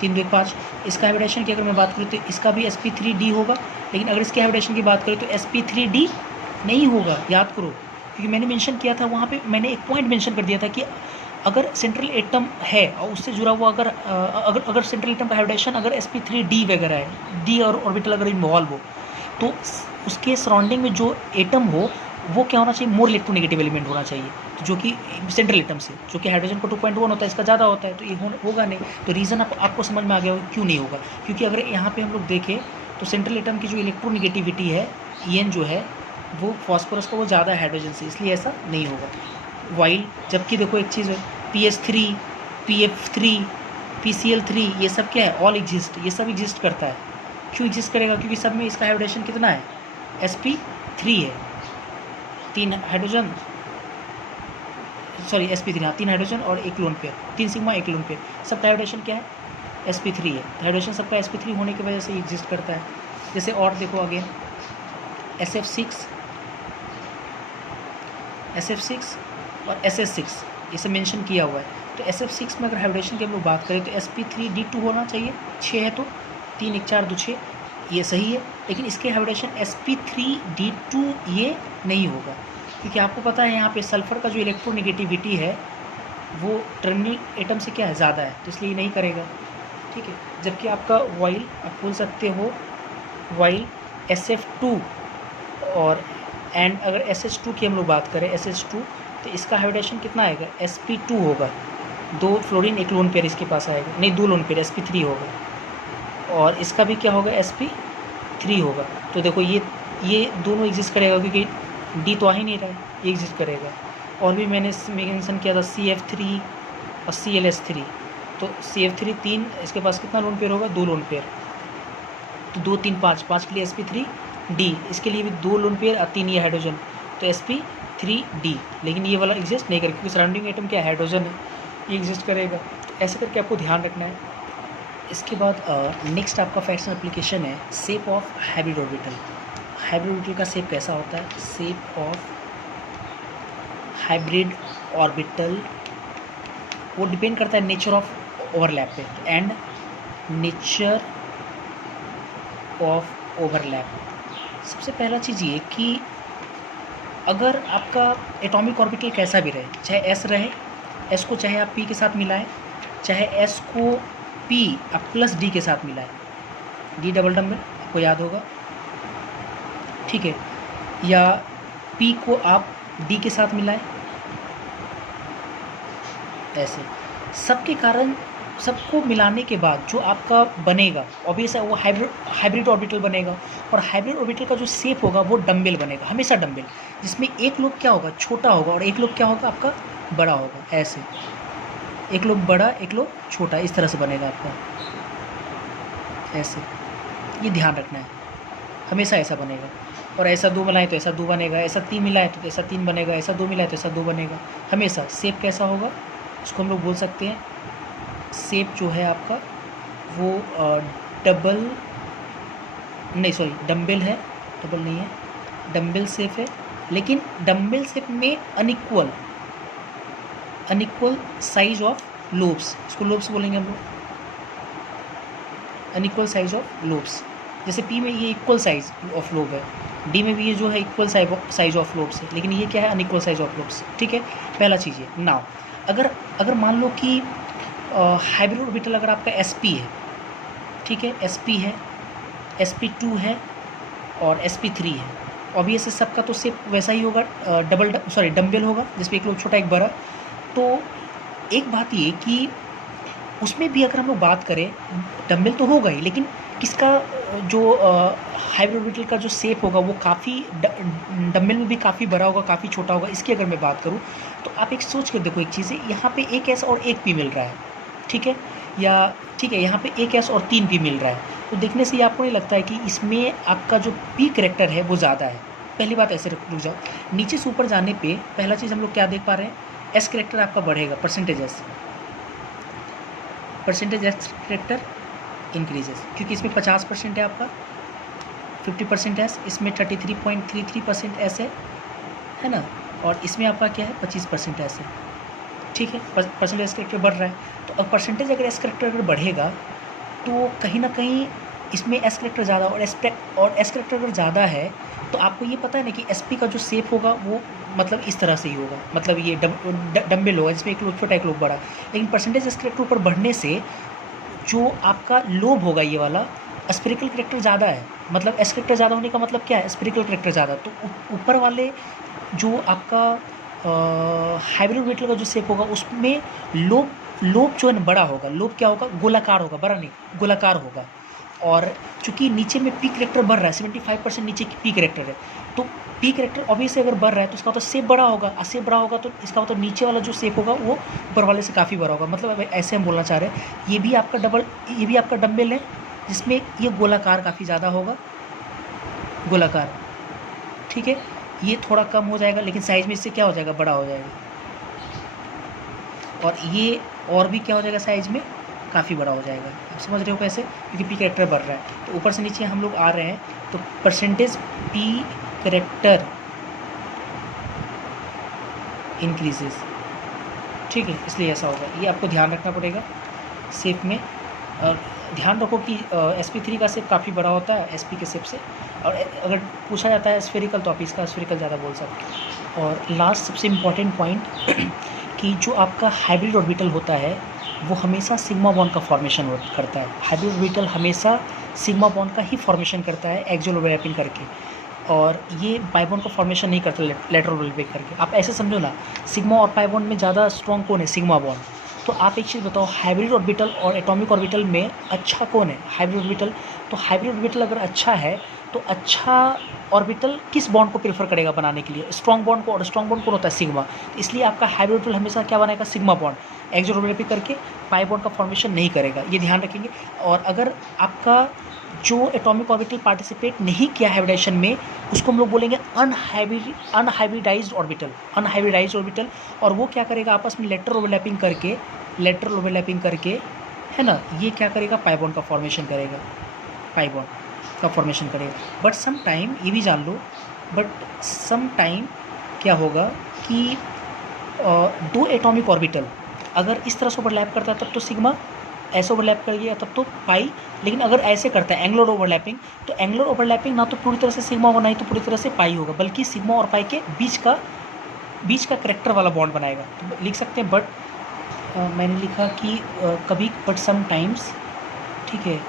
3 2 5। इसका हाइब्रिडेशन की अगर मैं बात करूँ तो इसका भी sp3d होगा, लेकिन अगर इसके हाइब्रिडेशन की बात करें तो sp3d नहीं होगा, याद करो, क्योंकि मैंने मेंशन किया था वहाँ पे, मैंने एक पॉइंट मेंशन कर दिया था कि अगर सेंट्रल एटम है और उससे जुड़ा हुआ अगर सेंट्रल एटम का हाइब्रिडेशन अगर sp3d वगैरह है, डी और ऑर्बिटल अगर इन्वॉल्व हो, तो उसके सराउंडिंग में जो एटम हो वो क्या होना चाहिए, मोर इलेक्ट्रोनेगेटिव एलिमेंट होना चाहिए, तो जो कि सेंट्रल एटम से, जो कि हाइड्रोजन को 2.1 होता है, इसका ज़्यादा होता है, तो ये होगा नहीं। तो रीज़न आपको समझ में आ गया क्यों नहीं होगा, क्योंकि अगर यहाँ पे हम लोग देखें तो सेंट्रल एटम की जो इलेक्ट्रोनेगेटिविटी है En जो है वो फॉस्फोरस को वो ज़्यादा है हाइड्रोजन से, इसलिए ऐसा नहीं होगा। वाइल जबकि देखो एक चीज़ है, PS3, PF3, PCl3, ये सब क्या है, ऑल एग्जिस्ट, ये सब एग्जिस्ट करता है। क्यों एग्जिस्ट करेगा, क्योंकि सब में इसका हाइब्रिडेशन कितना है, sp3 है, 3 हाइड्रोजन, सॉरी sp3, हाँ 3 हाइड्रोजन और 1 lone pair, 3 sigma 1 lone pair, सबका हाइब्रिडेशन क्या है, sp3 है। तो हाइड्रोजन सबका sp3 होने की वजह से एग्जिस्ट करता है। जैसे और देखो आगे SF6 और SS6 इसे मेंशन किया हुआ है। तो SF6 में अगर हाइब्रिडेशन की हम लोग बात करें तो sp3d2 होना चाहिए, 6 है तो 3 1 4 2 6, ये सही है, लेकिन इसके हाइब्रिडेशन sp3d2 ये नहीं होगा, क्योंकि आपको पता है यहाँ पे सल्फ़र का जो इलेक्ट्रोनेगेटिविटी है वो टर्मिनल एटम से क्या है, ज़्यादा है, तो इसलिए ये नहीं करेगा। ठीक है, जबकि आपका वाइल आप बोल सकते हो वाइल SF2 और एंड अगर SH2 की हम लोग बात करें, SH2, तो इसका हाइब्रिडेशन कितना आएगा, sp2 होगा, 2 फ्लोरीन 1 लोन पेयर इसके पास आएगा, नहीं 2 लोन पेयर, sp3 होगा, और इसका भी क्या होगा, sp3 होगा। तो देखो ये दोनों एग्जिस्ट करेगा, क्योंकि D तो आ ही नहीं रहा है, ये एग्जिस्ट करेगा। और भी मैंने मेंशन किया था CF3 और ClS3, तो CF3 3, इसके पास कितना लोन पेयर होगा, 2 लोन पेयर, तो 2 3 5, 5 के लिए sp3d, इसके लिए भी 2 लोन पेयर और 3 ये हाइड्रोजन, तो sp3d, लेकिन ये वाला एग्जिस्ट नहीं करेगा, क्योंकि सराउंडिंग एटम क्या हाइड्रोजन है, ये एग्जिस्ट करेगा। तो ऐसे करके आपको ध्यान रखना है। इसके बाद नेक्स्ट आपका फैक्शन एप्लीकेशन है shape of hybrid orbital. Hybrid orbital का शेप कैसा होता है, शेप ऑफ हाइब्रिड ऑर्बिटल वो डिपेंड करता है नेचर ऑफ ओवरलैप पे, एंड नेचर ऑफ ओवरलैप। सबसे पहला चीज़ ये कि अगर आपका एटॉमिक ऑर्बिटल कैसा भी रहे, चाहे s रहे, s को चाहे आप p के साथ मिलाएं, चाहे s को p आप प्लस d के साथ मिलाएं, d डबल डबल आपको याद होगा, ठीक है, या p को आप d के साथ मिलाएं, ऐसे सबके कारण सबको मिलाने के बाद जो आपका बनेगा ऑब्वियस है वो हाइब्रिड ऑर्बिटल बनेगा। और हाइब्रिड ऑर्बिटल का जो शेप होगा वो डम्बेल बनेगा, हमेशा डम्बेल, जिसमें एक लोग क्या होगा, छोटा होगा, और एक लोग क्या होगा, आपका बड़ा होगा, ऐसे एक लोग बड़ा एक लोग छोटा, इस तरह से बनेगा आपका, ऐसे, ये ध्यान रखना है। हमेशा ऐसा बनेगा। और ऐसा 2 मिलाएं तो ऐसा 2 बनेगा, ऐसा 3 मिलाएं तो ऐसा 3 बनेगा, ऐसा 2 मिलाएं तो ऐसा 2 बनेगा। हमेशा शेप कैसा होगा, इसको हम लोग बोल सकते हैं शेप जो है आपका वो डबल नहीं सॉरी डम्बल है, डबल नहीं है, डम्बल शेप है। लेकिन डम्बल शेप में अनइक्वल साइज ऑफ लोब्स, इसको लोब्स बोलेंगे हम लोग, अनइक्वल साइज ऑफ लोब्स। जैसे पी में ये इक्वल साइज ऑफ लोब है, डी में भी ये जो है इक्वल साइज ऑफ लोब्स है, लेकिन ये क्या है, अनइक्वल साइज ऑफ लोब्स। ठीक है, पहला चीज़ है। नाउ अगर मान लो कि हाइब्रिड ऑर्बिटल अगर आपका sp है, ठीक है, sp है, sp2 है और sp3 है, ऑब्वियसली सबका तो सिर्फ वैसा ही होगा, डम्बल होगा जिसमें एक लोग छोटा एक बड़ा। तो एक बात ये कि उसमें भी अगर हम लोग बात करें, डम्बल तो होगा ही, लेकिन किसका जो हाइब्रिड ऑर्बिटल का जो शेप होगा वो काफ़ी डम्बल में भी काफ़ी बड़ा होगा, काफ़ी छोटा होगा। इसकी अगर मैं बात करूँ तो आप एक सोच कर देखो, एक चीज़ है, यहाँ पे एक S और एक P मिल रहा है, ठीक है, या ठीक है यहाँ पे एक S और 3 P मिल रहा है। तो देखने से ये आपको नहीं लगता है कि इसमें आपका जो P कैरेक्टर है वो ज़्यादा है। पहली बात ऐसे रुक जाओ, नीचे से ऊपर जाने पे पहला चीज़ हम लोग क्या देख पा रहे हैं, S कैरेक्टर आपका बढ़ेगा, परसेंटेज S कैरेक्टर इंक्रीजेस, क्योंकि इसमें 50% है आपका, 50% S, इसमें 33.33% S है ना, और इसमें आपका क्या है 25% S है। ठीक है, परसेंटेज S कैरेक्टर बढ़ रहा है। तो अब परसेंटेज अगर S कैरेक्टर अगर बढ़ेगा तो कहीं ना कहीं इसमें S कैरेक्टर ज़्यादा, और S कैरेक्टर अगर ज़्यादा है तो आपको ये पता है ना कि SP का जो शेप होगा वो मतलब इस तरह से ही होगा, मतलब ये डम्बल होगा जिसमें एक लोग छोटा एक लोग बड़ा। लेकिन परसेंटेज S कैरेक्टर ऊपर बढ़ने से जो आपका लोब होगा ये वाला, स्पेरिकल कैरेक्टर ज़्यादा है, मतलब S कैरेक्टर ज़्यादा होने का मतलब क्या है, स्पेरिकल कैरेक्टर ज़्यादा। तो ऊपर वाले जो आपका हाइब्रिड ऑर्बिटल का जो शेप होगा उसमें लोब जो है ना बड़ा होगा, लोब क्या होगा, गोलाकार होगा, बड़ा नहीं गोलाकार होगा। और चूंकि नीचे में P कैरेक्टर बढ़ रहा है, 75% नीचे P कैरेक्टर है, तो P कैरेक्टर ऑब्वियसली अगर बढ़ रहा है तो इसका मतलब शेप बड़ा होगा, और शेप बड़ा होगा तो इसका मतलब नीचे वाला जो शेप होगा वो ऊपर वाले से काफ़ी बड़ा होगा। मतलब ऐसे हम बोलना चाह रहे हैं ये भी आपका डम्बल है जिसमें ये गोलाकार काफ़ी ज़्यादा होगा, गोलाकार, ठीक है, ये थोड़ा कम हो जाएगा लेकिन साइज़ में इससे क्या हो जाएगा, बड़ा हो जाएगा। और ये और भी क्या हो जाएगा, साइज़ में काफ़ी बड़ा हो जाएगा। आप समझ रहे हो कैसे, क्योंकि P कैरेक्टर बढ़ रहा है। तो ऊपर से नीचे हम लोग आ रहे हैं तो परसेंटेज P कैरेक्टर इंक्रीजेस, ठीक है, इसलिए ऐसा होगा। ये आपको ध्यान रखना पड़ेगा शेप में। और ध्यान रखो कि sp3 का शेप काफ़ी बड़ा होता है sp के शेप से, और अगर पूछा जाता है स्फेरिकल तो आप इसका स्फेरिकल ज़्यादा बोल सकते हैं। और लास्ट सबसे इम्पॉर्टेंट पॉइंट कि जो आपका हाइब्रिड ऑर्बिटल होता है वो हमेशा सिग्मा बॉन्ड का फॉर्मेशन करता है। हाइब्रिड ऑर्बिटल हमेशा सिग्मा बॉन्ड का ही फॉर्मेशन करता है एक्सियल ओवरलैपिंग करके, और ये पाई बॉन्ड का फॉर्मेशन नहीं करता लेटरल ओवरलैपिंग करके। आप ऐसे समझो ना, सिग्मा और पाई बॉन्ड में ज़्यादा स्ट्रॉन्ग कौन है, सिग्मा बॉन्ड। तो आप एक चीज़ बताओ, हाइब्रिड ऑर्बिटल और एटॉमिक ऑर्बिटल में अच्छा कौन है, हाइब्रिड ऑर्बिटल। तो हाइब्रिड ऑर्बिटल अगर अच्छा है तो अच्छा ऑर्बिटल किस बॉन्ड को प्रेफर करेगा बनाने के लिए, स्ट्रॉन्ग बॉन्ड को, और स्ट्रॉन्ग बॉन्ड कौन होता है, सिग्मा। इसलिए आपका हाइब्रिड ऑर्बिटल हमेशा क्या बनाएगा, सिग्मा बॉन्ड, एक्सियल ओवरलैपिंग करके पाई बॉन्ड का फॉर्मेशन नहीं करेगा, ये ध्यान रखेंगे। और अगर आपका जो एटॉमिक ऑर्बिटल पार्टिसिपेट नहीं किया हाइब्रिडाइजेशन में उसको हम लोग बोलेंगे अनहाइब्रिडाइज्ड ऑर्बिटल। और वो क्या करेगा, आपस में लेटरल ओवरलैपिंग करके है ना, ये क्या करेगा, पाई बॉन्ड का फॉर्मेशन करेगा, बट सम टाइम ये भी जान लो, बट सम टाइम क्या होगा कि दो एटॉमिक ऑर्बिटल अगर इस तरह से ओवरलैप करता है तब तो सिग्मा, ऐसे ओवरलैप कर गया तब तो पाई। लेकिन अगर ऐसे करता है एंगुलर ओवरलैपिंग, तो एंगुलर ओवरलैपिंग ना तो पूरी तरह से सिग्मा होगा, ना ही तो पूरी तरह से पाई होगा, बल्कि सिग्मा और पाई के बीच का करेक्टर वाला बॉन्ड बनाएगा। तो लिख सकते हैं, बट मैंने लिखा कि कभी, बट सम टाइम्स, ठीक है,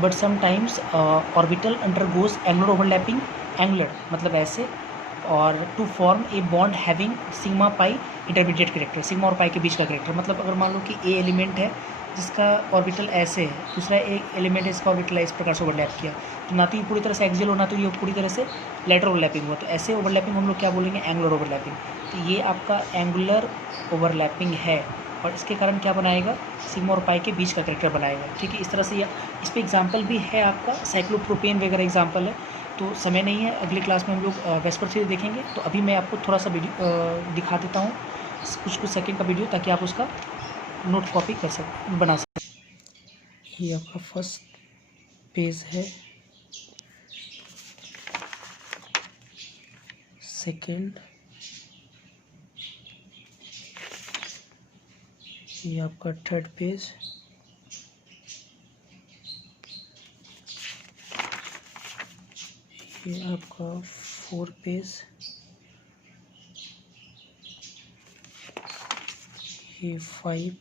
but some times orbital undergoes angular overlapping, angular मतलब ऐसे, और to form a bond having sigma pi intermediate character, sigma और पाई के बीच का करेक्टर। मतलब अगर मान लो कि ए एलिमेंट है जिसका ऑर्बिटल ऐसे है, दूसरा ए एलिमेंट है जिसका ऑर्बिटल इस प्रकार से ओवरलैप किया, तो ना तो ये पूरी तरह से एक्सियल हो, ना तो ये पूरी तरह से लेटरल ओवरलैपिंग हुआ। तो ऐसे ओवरलैपिंग हम लोग क्या बोलेंगे, एंगुलर ओवरलैपिंग। तो ये आपका एंगुलर ओवरलैपिंग है, और इसके कारण क्या बनाएगा, सिग्मा और पाई के बीच का कैरेक्टर बनाएगा। ठीक है, इस तरह से इस पर एग्जाम्पल भी है आपका, साइक्लोप्रोपेन वगैरह एग्जाम्पल है। तो समय नहीं है, अगली क्लास में हम लोग वेस्पर थ्योरी देखेंगे। तो अभी मैं आपको थोड़ा सा वीडियो दिखा देता हूँ, कुछ सेकंड का वीडियो, ताकि आप उसका नोट कॉपी बना सकें। ये आपका फर्स्ट पेज है, सेकंड, ये आपका थर्ड पेज, ये आपका फोर्थ पेज, ये 5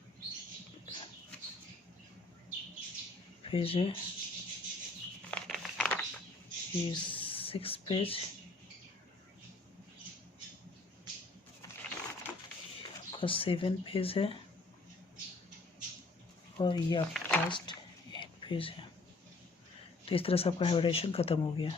पेज है, ये 6 पेज, आपका 7 पेज है, और ये आपका लास्ट 8 पेज है। तो इस तरह से आपका हाइब्रिडाइजेशन ख़त्म हो गया।